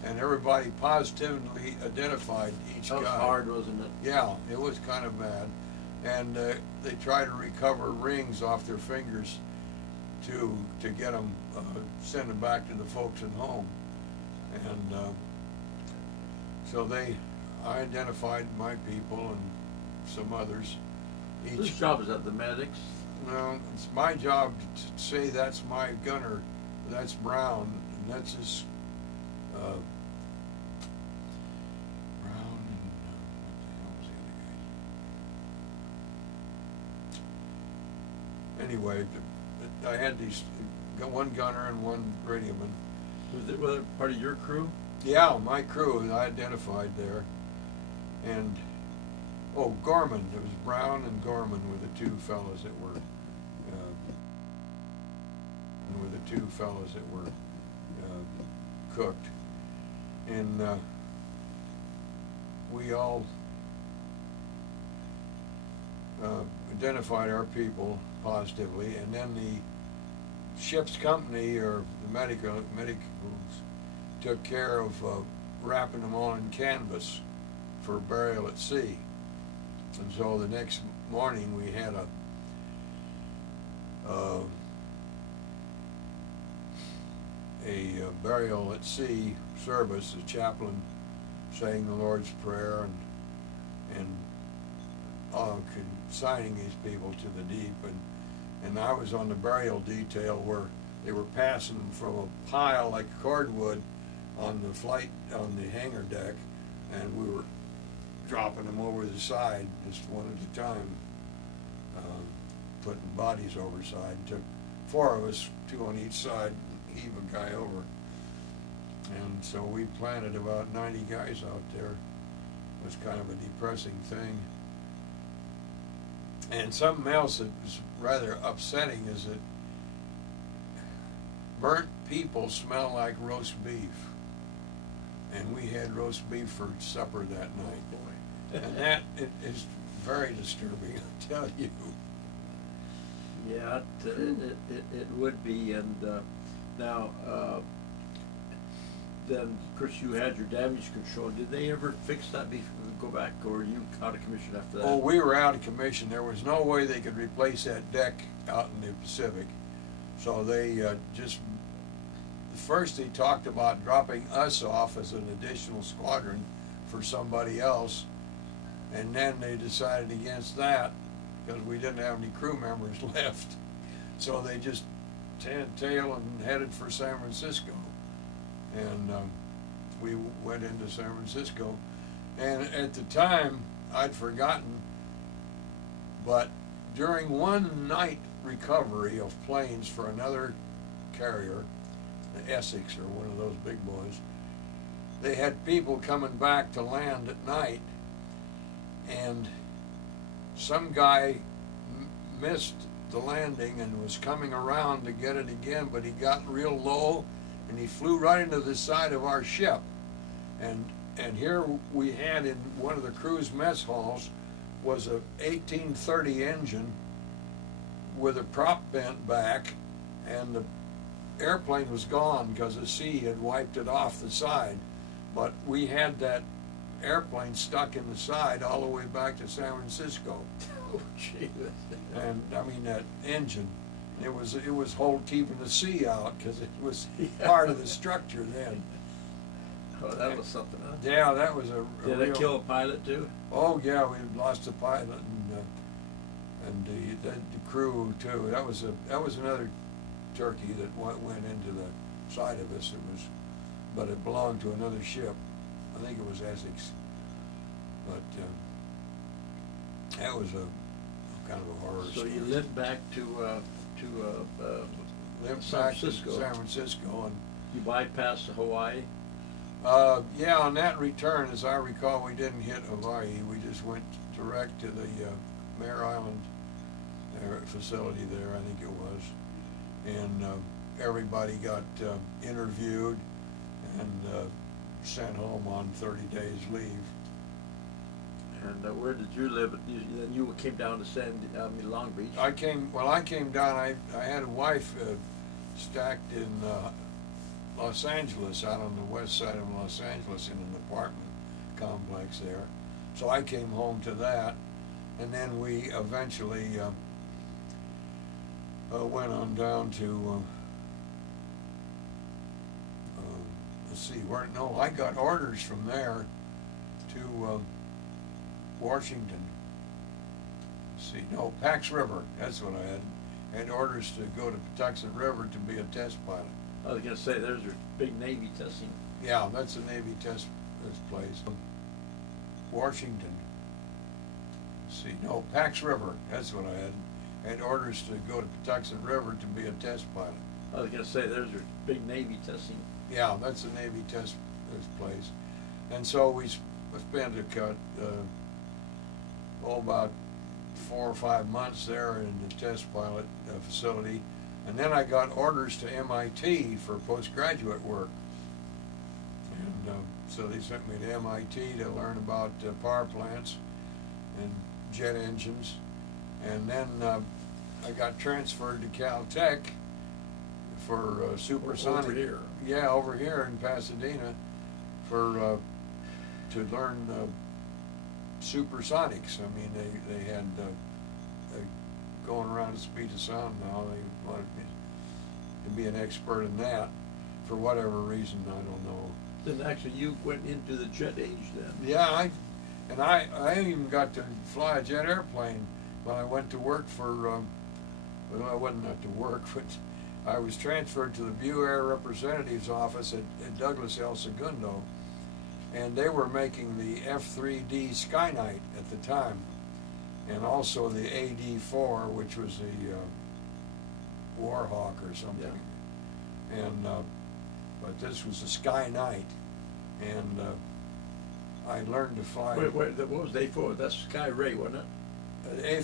and everybody positively identified each guy. That was hard, wasn't it? Yeah, it was kind of bad. And they tried to recover rings off their fingers to get them, send them back to the folks at home. And so I identified my people and some others. Whose job is that, the medics? Well, it's my job to say that's my gunner, that's Brown, and that's his, Brown, and what the hell was the other guy? Anyway, I had one gunner and one radioman. Was it part of your crew? Yeah, my crew, I identified there. And Gorman. It was Brown and Gorman were the two fellows that were cooked. And we all identified our people positively, and then the ship's company, or the medicals, took care of wrapping them all in canvas for burial at sea. And so the next morning we had a burial at sea service, the chaplain saying the Lord's Prayer and consigning these people to the deep. And I was on the burial detail where they were passing from a pile like cordwood on the hangar deck, and we were dropping them over the side just one at a time, putting bodies over the side. Took 4 of us, 2 on each side, heave a guy over. And so we planted about 90 guys out there. It was kind of a depressing thing. And something else that was rather upsetting is that burnt people smell like roast beef. And we had roast beef for supper that night. And that is very disturbing, I tell you. Yeah, it would be. And now, then, of course, you had your damage control. Did they ever fix that before go back, or were you out of commission after that? Oh, we were out of commission. There was no way they could replace that deck out in the Pacific. So they first they talked about dropping us off as an additional squadron for somebody else, and then they decided against that because we didn't have any crew members left. So they just turned tail and headed for San Francisco. And we went into San Francisco. And at the time, I'd forgotten, but during one night recovery of planes for another carrier, the Essex or one of those big boys, they had people coming back to land at night, and some guy missed the landing and was coming around to get it again, but he got real low and he flew right into the side of our ship. And here we had in one of the crew's mess halls was a 1830 engine with a prop bent back, and the airplane was gone because the sea had wiped it off the side. But we had that airplane stuck in the side all the way back to San Francisco. Oh, Jesus. And I mean that engine, it was keeping the sea out because it was part of the structure then. Oh, that was something, huh? Yeah, that was a Did real, it kill a pilot too? Oh yeah, we lost the pilot and the crew too. That was another turkey that went into the side of us. But it belonged to another ship. I think it was Essex. But that was a kind of a horror So story. you lived back to Lived San back Francisco. in San Francisco, and you bypassed Hawaii. yeah, on that return, as I recall, we didn't hit Hawaii. We just went direct to the Mare Island facility there, I think it was, and everybody got interviewed and sent home on 30 days leave. And where did you live? Then you came down to Long Beach. I came down. I had a wife stacked in Los Angeles, out on the west side of Los Angeles, in an apartment complex there. So I came home to that, and then we eventually went on down to let's see, I got orders from there to Washington. Let's see, no, Pax River, that's what I had. I had orders to go to Patuxent River to be a test pilot. I was going to say, there's your big Navy testing. Yeah, that's a Navy test place. Washington. Let's see, no, Pax River, that's what I had. I had orders to go to Patuxent River to be a test pilot. I was going to say, there's your big Navy testing. Yeah, that's a Navy test place. And so we spent about 4 or 5 months there in the test pilot facility. And then I got orders to MIT for postgraduate work. And so they sent me to MIT to learn about power plants and jet engines. And then I got transferred to Caltech for supersonic. Over here. Yeah, over here in Pasadena for to learn supersonics. I mean, they had going around the speed of sound now. They wanted me to be an expert in that for whatever reason, I don't know. Then actually you went into the jet age then. Yeah, I even got to fly a jet airplane when I went to work for, well, I wasn't not to work, but I was transferred to the View Air Representative's office at Douglas El Segundo, and they were making the F-3D Skyknight at the time, and also the AD-4, which was the Warhawk or something. Yeah. And but this was the Skyknight, and I learned to fly. Wait, what was the A4? That's Sky Ray, wasn't it? The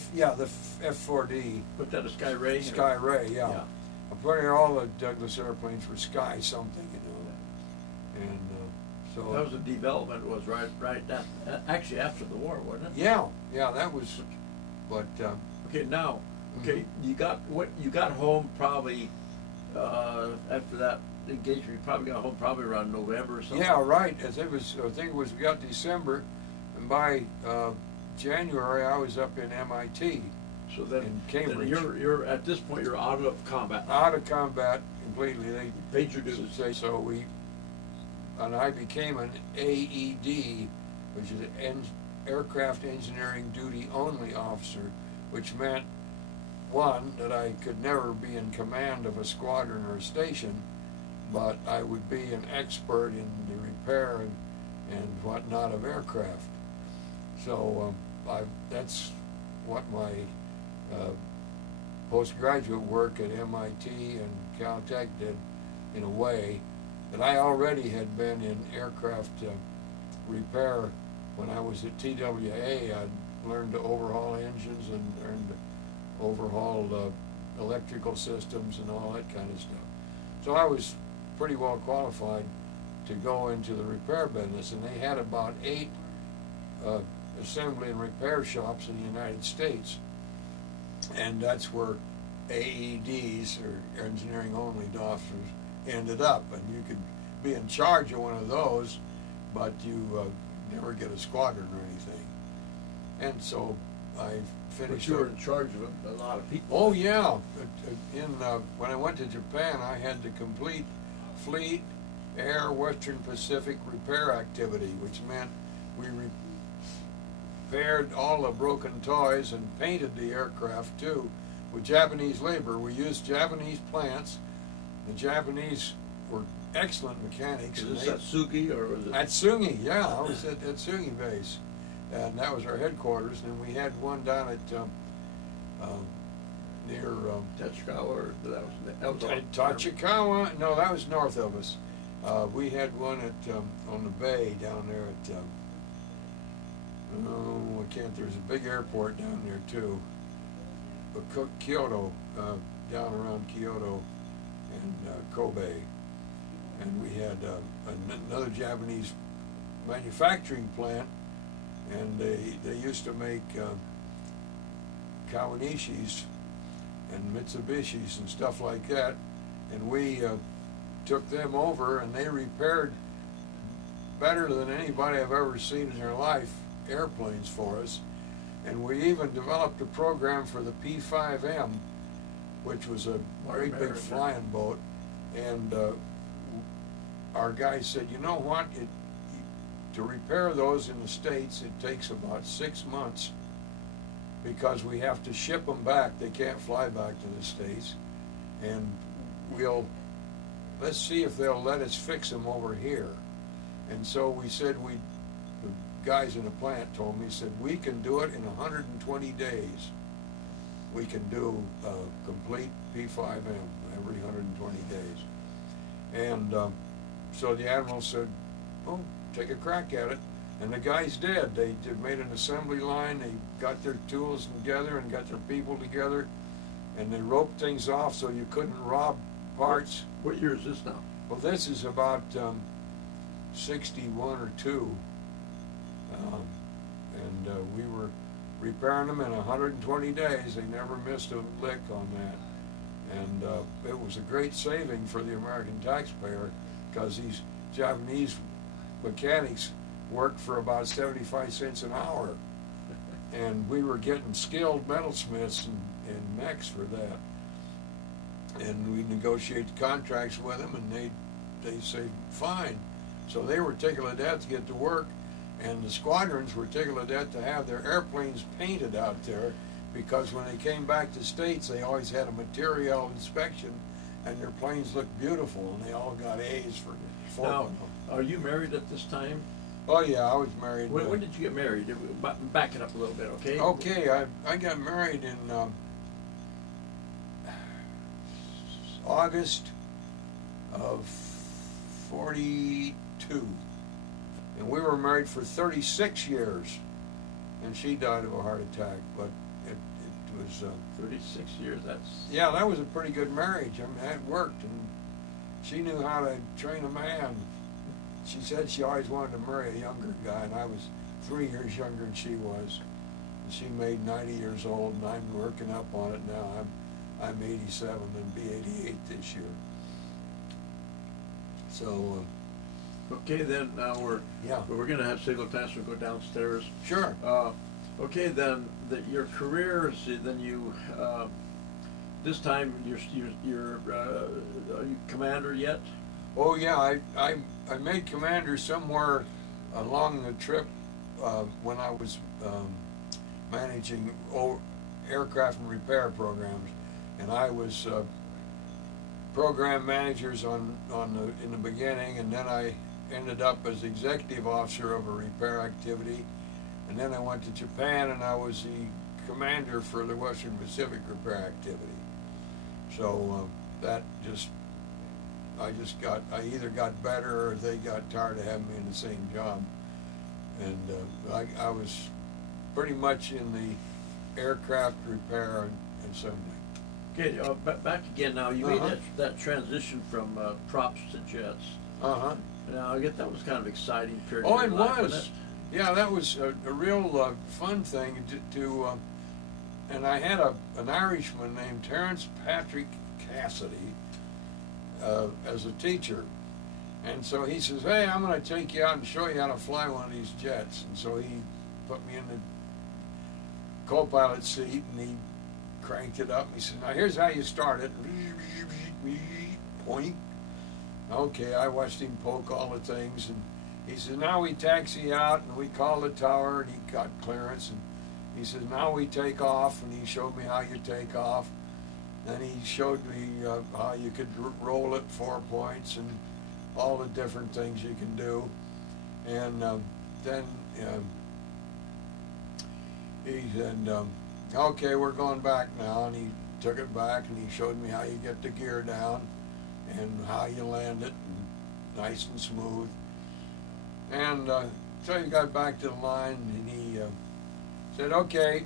F-4D. Put that a Sky Ray? Sky Ray, yeah. Apparently all the Douglas airplanes were Sky something, and so that was the development was right actually after the war, wasn't it? Yeah, that was. But okay, now, okay, you got home probably after that engagement. You probably got home probably around November or something. Yeah, right. I think we got December, and by January I was up in MIT. So then, in Cambridge. Then you're at this point you're out of combat. Out of combat completely. They paid your dues. And I became an AED, which is an Aircraft Engineering Duty Only officer, which meant, one, that I could never be in command of a squadron or a station, but I would be an expert in the repair and whatnot of aircraft. So that's what my postgraduate work at MIT and Caltech did, in a way, that I already had been in aircraft repair when I was at TWA. I'd learned to overhaul engines and learned to overhaul electrical systems and all that kind of stuff. So I was pretty well qualified to go into the repair business, and they had about 8 assembly and repair shops in the United States. And that's where AEDs, or engineering only officers, ended up, and you could be in charge of one of those, but you never get a squadron or anything. And so I finished. But you were in charge of a lot of people. Oh yeah, when I went to Japan, I had the complete fleet, air, Western Pacific repair activity, which meant we repaired all the broken toys and painted the aircraft too with Japanese labor. We used Japanese plants. The Japanese were excellent mechanics. Is this Atsugi or was it? Atsugi, yeah, I was at Atsugi base, and that was our headquarters. And we had one down at near Tachikawa, or that was Tachikawa. No, that was north of us. We had one at on the bay down there at oh, I can't. There's a big airport down there too. But Kyoto, down around Kyoto and Kobe, and we had another Japanese manufacturing plant, and they used to make Kawanishis and Mitsubishis and stuff like that, and we took them over, and they repaired better than anybody I've ever seen in their life airplanes for us. And we even developed a program for the P-5M, which was a great big flying boat. And our guy said, you know what, to repair those in the States, it takes about 6 months, because we have to ship them back. They can't fly back to the States. And let's see if they'll let us fix them over here. And so we said, the guys in the plant told me, said, we can do it in 120 days. We can do a complete P-5M every 120 days. And so the admiral said, oh, take a crack at it. And the guys did. They made an assembly line. They got their tools together and got their people together, and they roped things off so you couldn't rob parts. What year is this now? Well, this is about 61 or 2. We were repairing them in 120 days. They never missed a lick on that. And it was a great saving for the American taxpayer, because these Japanese mechanics worked for about 75 cents an hour. And we were getting skilled metalsmiths and mechs for that. And we negotiate contracts with them, and they say, fine. So they were tickled to death to get to work, and the squadrons were tickled to death to have their airplanes painted out there, because when they came back to the States, they always had a material inspection, and their planes looked beautiful, and they all got A's for Now, them. are you married at this time? Oh yeah, I was married. When did you get married? Back it up a little bit, okay? Okay, I got married in August of 42. And we were married for 36 years, and she died of a heart attack. But it was 36 years. That's yeah, that was a pretty good marriage. I mean, it worked, and she knew how to train a man. She said she always wanted to marry a younger guy, and I was 3 years younger than she was. And she made 90 years old, and I'm working up on it now. I'm 87 and be 88 this year. So. okay. Then now we're going to have signal times to go downstairs. Sure. Okay. Then your career. Then you. This time you're are you commander yet? Oh yeah, I made commander somewhere along the trip when I was managing aircraft and repair programs, and I was program managers in the beginning, and then I ended up as executive officer of a repair activity, and then I went to Japan, and I was the commander for the Western Pacific repair activity. So I either got better or they got tired of having me in the same job. And I was pretty much in the aircraft repair and assembly. Okay, back again now. You made that transition from props to jets. Now, I guess that was kind of exciting period. Oh, in it life, was. Yeah, that was a real fun thing to and I had an Irishman named Terence Patrick Cassidy as a teacher. And so he says, hey, I'm going to take you out and show you how to fly one of these jets. And so he put me in the co-pilot seat, and he cranked it up. And he said, now here's how you start it. Point. Okay, I watched him poke all the things. And he said, now we taxi out, and we call the tower, and he got clearance. And he says, now we take off, and he showed me how you take off. Then he showed me how you could roll it 4 points and all the different things you can do. And then he said, okay, we're going back now. And he took it back, and he showed me how you get the gear down and how you land it, and nice and smooth. And so he got back to the line, and he said, okay.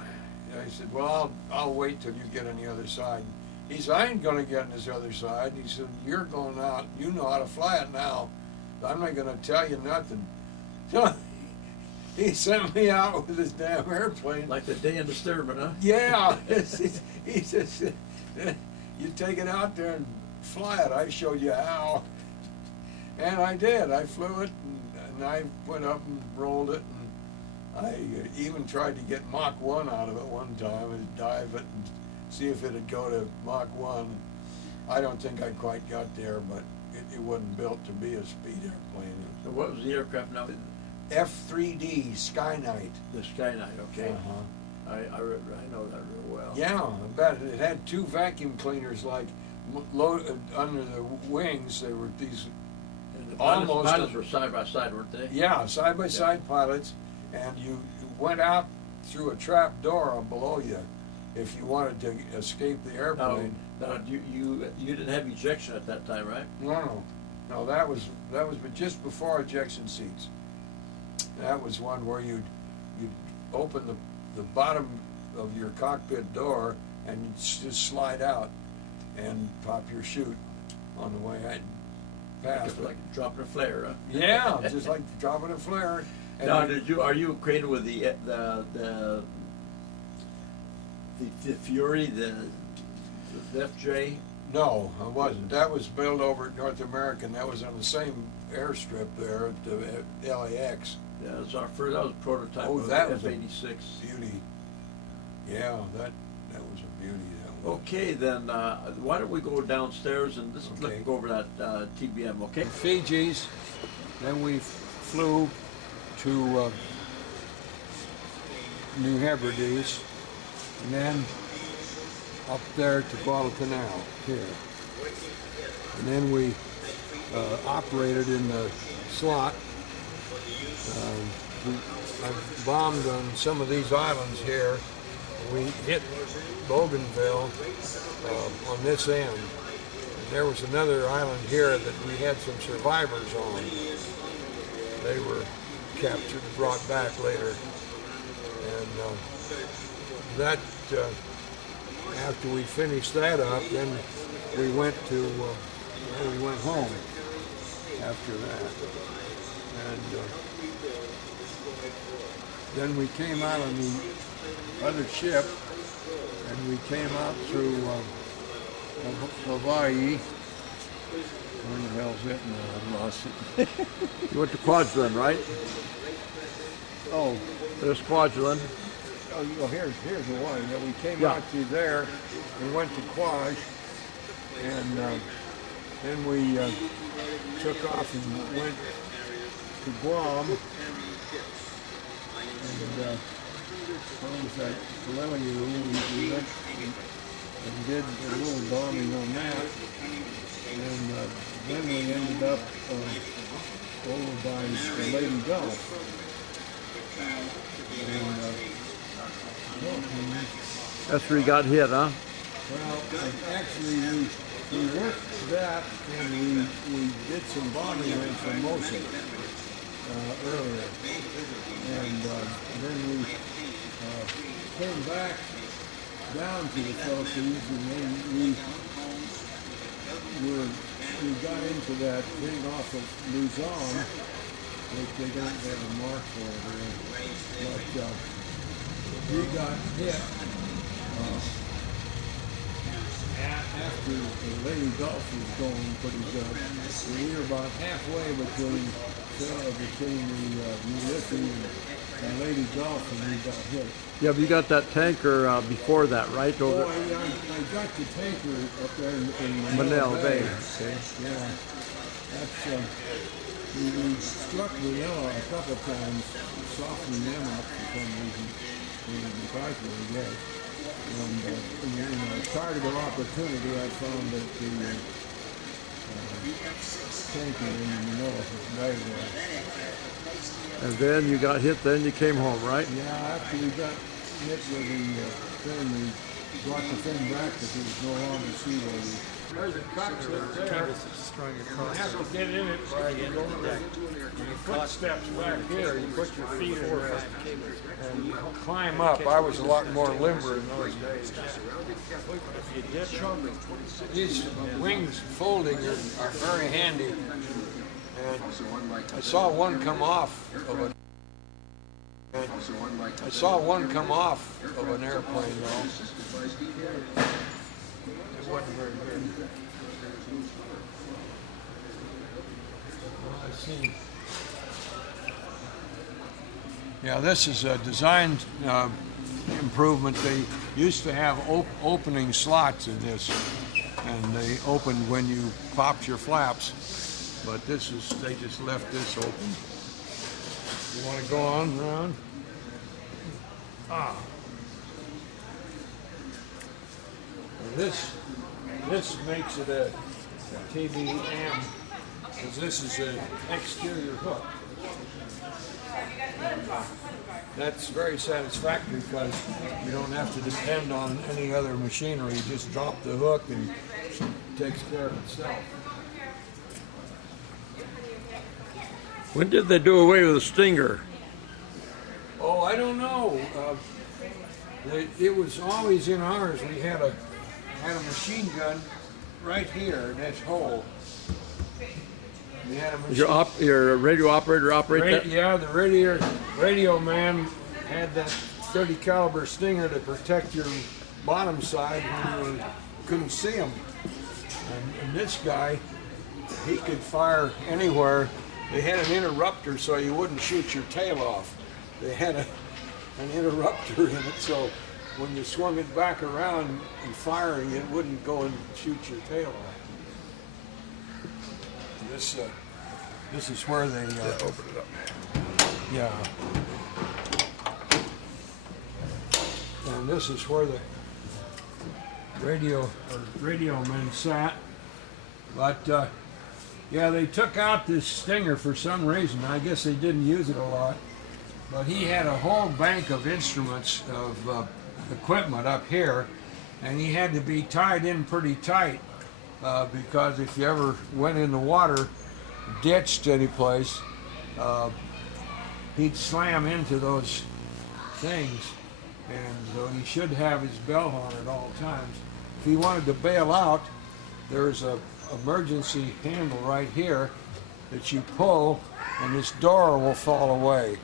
I said, well, I'll wait till you get on the other side. He said, I ain't going to get on this other side. He said, you're going out. You know how to fly it now. I'm not going to tell you nothing. So he sent me out with his damn airplane. Like the day in the Sturman, huh? Yeah. He says, you take it out there and fly it. I showed you how. And I did. I flew it, and I went up and rolled it. I even tried to get Mach 1 out of it one time and dive it and see if it'd go to Mach 1. I don't think I quite got there, but it wasn't built to be a speed airplane. So what was the aircraft now? F-3D, Skyknight. The Skyknight, okay. Uh-huh. I know that real well. Yeah, I bet. It had 2 vacuum cleaners like loaded under the wings. They were these And the almost pilots were side by side, weren't they? Yeah, side-by-side pilots. And you went out through a trap door below you if you wanted to escape the airplane. No, you didn't have ejection at that time, right? No, that was but just before ejection seats. That was one where you'd open the bottom of your cockpit door and you'd just slide out and pop your chute on the way past. Like dropping a flare, huh? Yeah, just like dropping a flare. And now, are you acquainted with the Fury, the FJ? No, I wasn't. That was built over at North American. That was on the same airstrip there at the LAX. Yeah, that was a prototype of that was F-86. Beauty. Yeah, that was a beauty. That one. Okay, then why don't we go downstairs and just Okay. look over that TBM, okay? Fiji's. Then we flew to New Hebrides, and then up there to Guadalcanal here. And then we operated in the slot. I bombed on some of these islands here. We hit Bougainville on this end. And there was another island here that we had some survivors on. They were captured, brought back later. And that, after we finished that up, then we went home after that. And then we came out on the other ship, and we came out through Hawaii. Where the hell's it now? I lost it. You went to Kwajalein, right? Oh, There's Kwajalein. oh, here's Hawaii. Yeah, we came Yeah. out through there and went to Kwaj, and then we took off and went to Guam. And what was that? Leleyu. We went and did a little bombing on that, and then we ended up over by the Lady Gulf. That's where you got hit, huh? Well, actually, we worked that, and we did some bombing in Formosa earlier, and then we came back down to the Philippines, and then we got into that thing off of Luzon, which they don't have a mark for it, but we got hit after the Lady Gulf was going pretty good. We were about halfway between the Ulysses and Lady Gulf, and we got hit. Yeah, but you got that tanker before that, right? Over Oh, I got the tanker up there in Manila Bay. Okay. Yeah. That's, we struck Manila a couple of times, softening them up for some reason. Precisely, I guess. And in a target opportunity, I found that the tanker in Manila was right there. And then you got hit, then you came home, right? Yeah, after we got hit with the thing, we brought the thing back because it was no longer seaworthy. There's a cockpit there. You have to get in it by going your footsteps back here. You put your feet in there and you climb up. I was a lot more limber in those days. These wings folding are very handy. And I saw one come off of an airplane though. It wasn't very good. Well, I see. Yeah, this is a design improvement. They used to have opening slots in this, and they opened when you popped your flaps. But they just left this open. You want to go on, Ron? This makes it a TBM, because this is an exterior hook. That's very satisfactory because you don't have to depend on any other machinery. You just drop the hook and it takes care of itself. When did they do away with the Stinger? Oh, I don't know. It was always in ours. We had a machine gun right here in this hole. We had a machine. Your radio operator operate that? Yeah, the radio man had that 30 caliber Stinger to protect your bottom side when you couldn't see him. And this guy, he could fire anywhere. They had an interrupter so you wouldn't shoot your tail off. They had an interrupter in it, so when you swung it back around and firing, it wouldn't go and shoot your tail off. This is where they open it up. Yeah. And this is where the radio men sat. But yeah, they took out this Stinger for some reason. I guess they didn't use it a lot. But he had a whole bank of instruments, of equipment up here, and he had to be tied in pretty tight because if you ever went in the water, ditched any place, he'd slam into those things, and so he should have his belt on at all times. If he wanted to bail out, there's a emergency handle right here that you pull, and this door will fall away,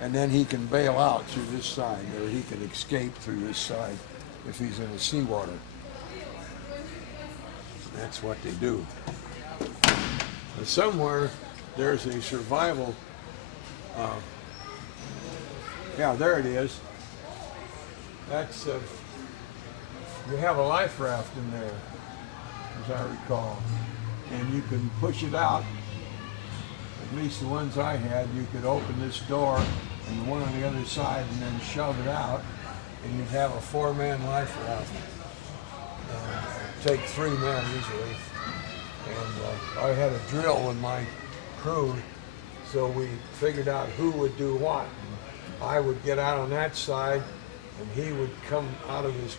and then he can bail out through this side, or he can escape through this side if he's in the seawater. That's what they do. But somewhere there's a survival. Yeah, there it is. That's you have a life raft in there, as I recall, and you can push it out. At least the ones I had, you could open this door and the one on the other side, and then shove it out, and you'd have a 4-man life raft. Take 3 men easily. And I had a drill with my crew, so we figured out who would do what. And I would get out on that side, and he would come out of his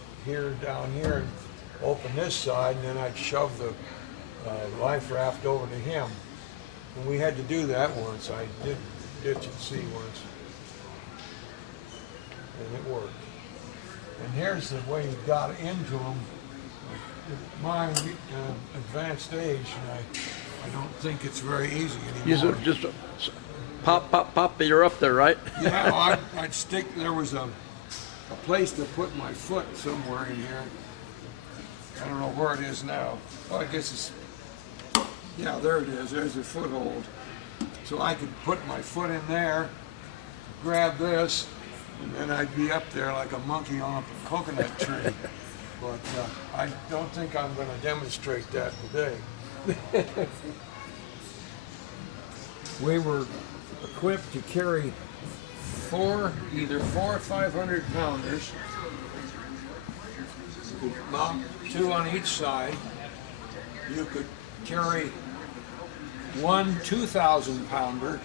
down here and open this side, and then I'd shove the life raft over to him. And we had to do that once. I did ditch at sea once, and it worked. And here's the way you got into them. At my advanced age, I don't think it's very easy anymore. You just pop, you're up there, right? Yeah, I'd stick, there was a place to put my foot somewhere in here. I don't know where it is now. Well, I guess it's, yeah, there it is. There's a foothold. So I could put my foot in there, grab this, and then I'd be up there like a monkey on a coconut tree. But I don't think I'm going to demonstrate that today. We were equipped to carry either four or 500 pounders, about 2 on each side. You could carry one 2,000 pounder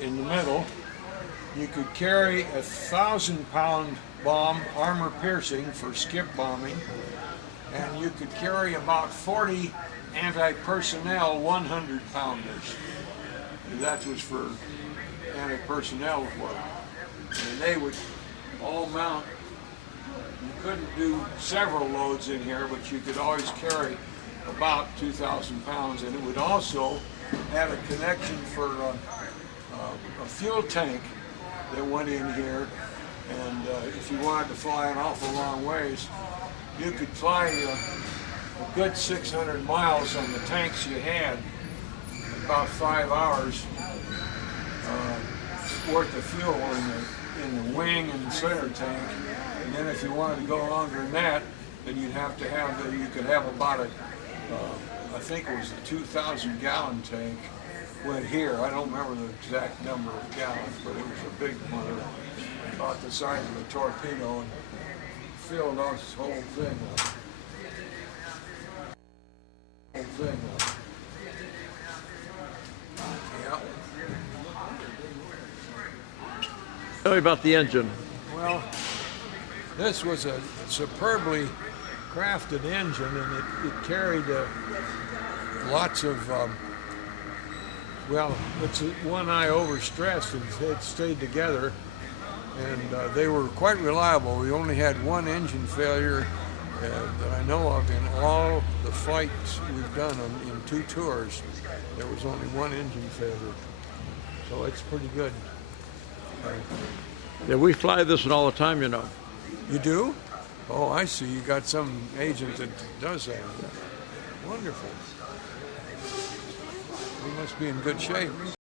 in the middle. You could carry a 1,000-pound bomb, armor piercing for skip bombing, and you could carry about 40 anti-personnel 100-pounders. That was for anti-personnel work. And they would all mount. You couldn't do several loads in here, but you could always carry about 2,000 pounds, and it would also have a connection for a fuel tank that went in here, and if you wanted to fly an awful long ways, you could fly a good 600 miles on the tanks you had in about 5 hours worth of fuel in the wing and the center tank. And then if you wanted to go longer than that, then you'd have to have you could have about I think it was a 2,000 gallon tank went here. I don't remember the exact number of gallons, but it was a big mother, about the size of a torpedo, and filled this whole thing up. Yeah. Tell me about the engine. Well, this was a superbly crafted engine, and it carried lots of, well, it's one eye overstressed, and it stayed together, and they were quite reliable. We only had one engine failure that I know of in all the flights we've done in 2 tours. There was only one engine failure, so it's pretty good. Yeah, we fly this one all the time, you know. You do? Oh, I see. You got some agent that does that. Wonderful. We must be in good shape.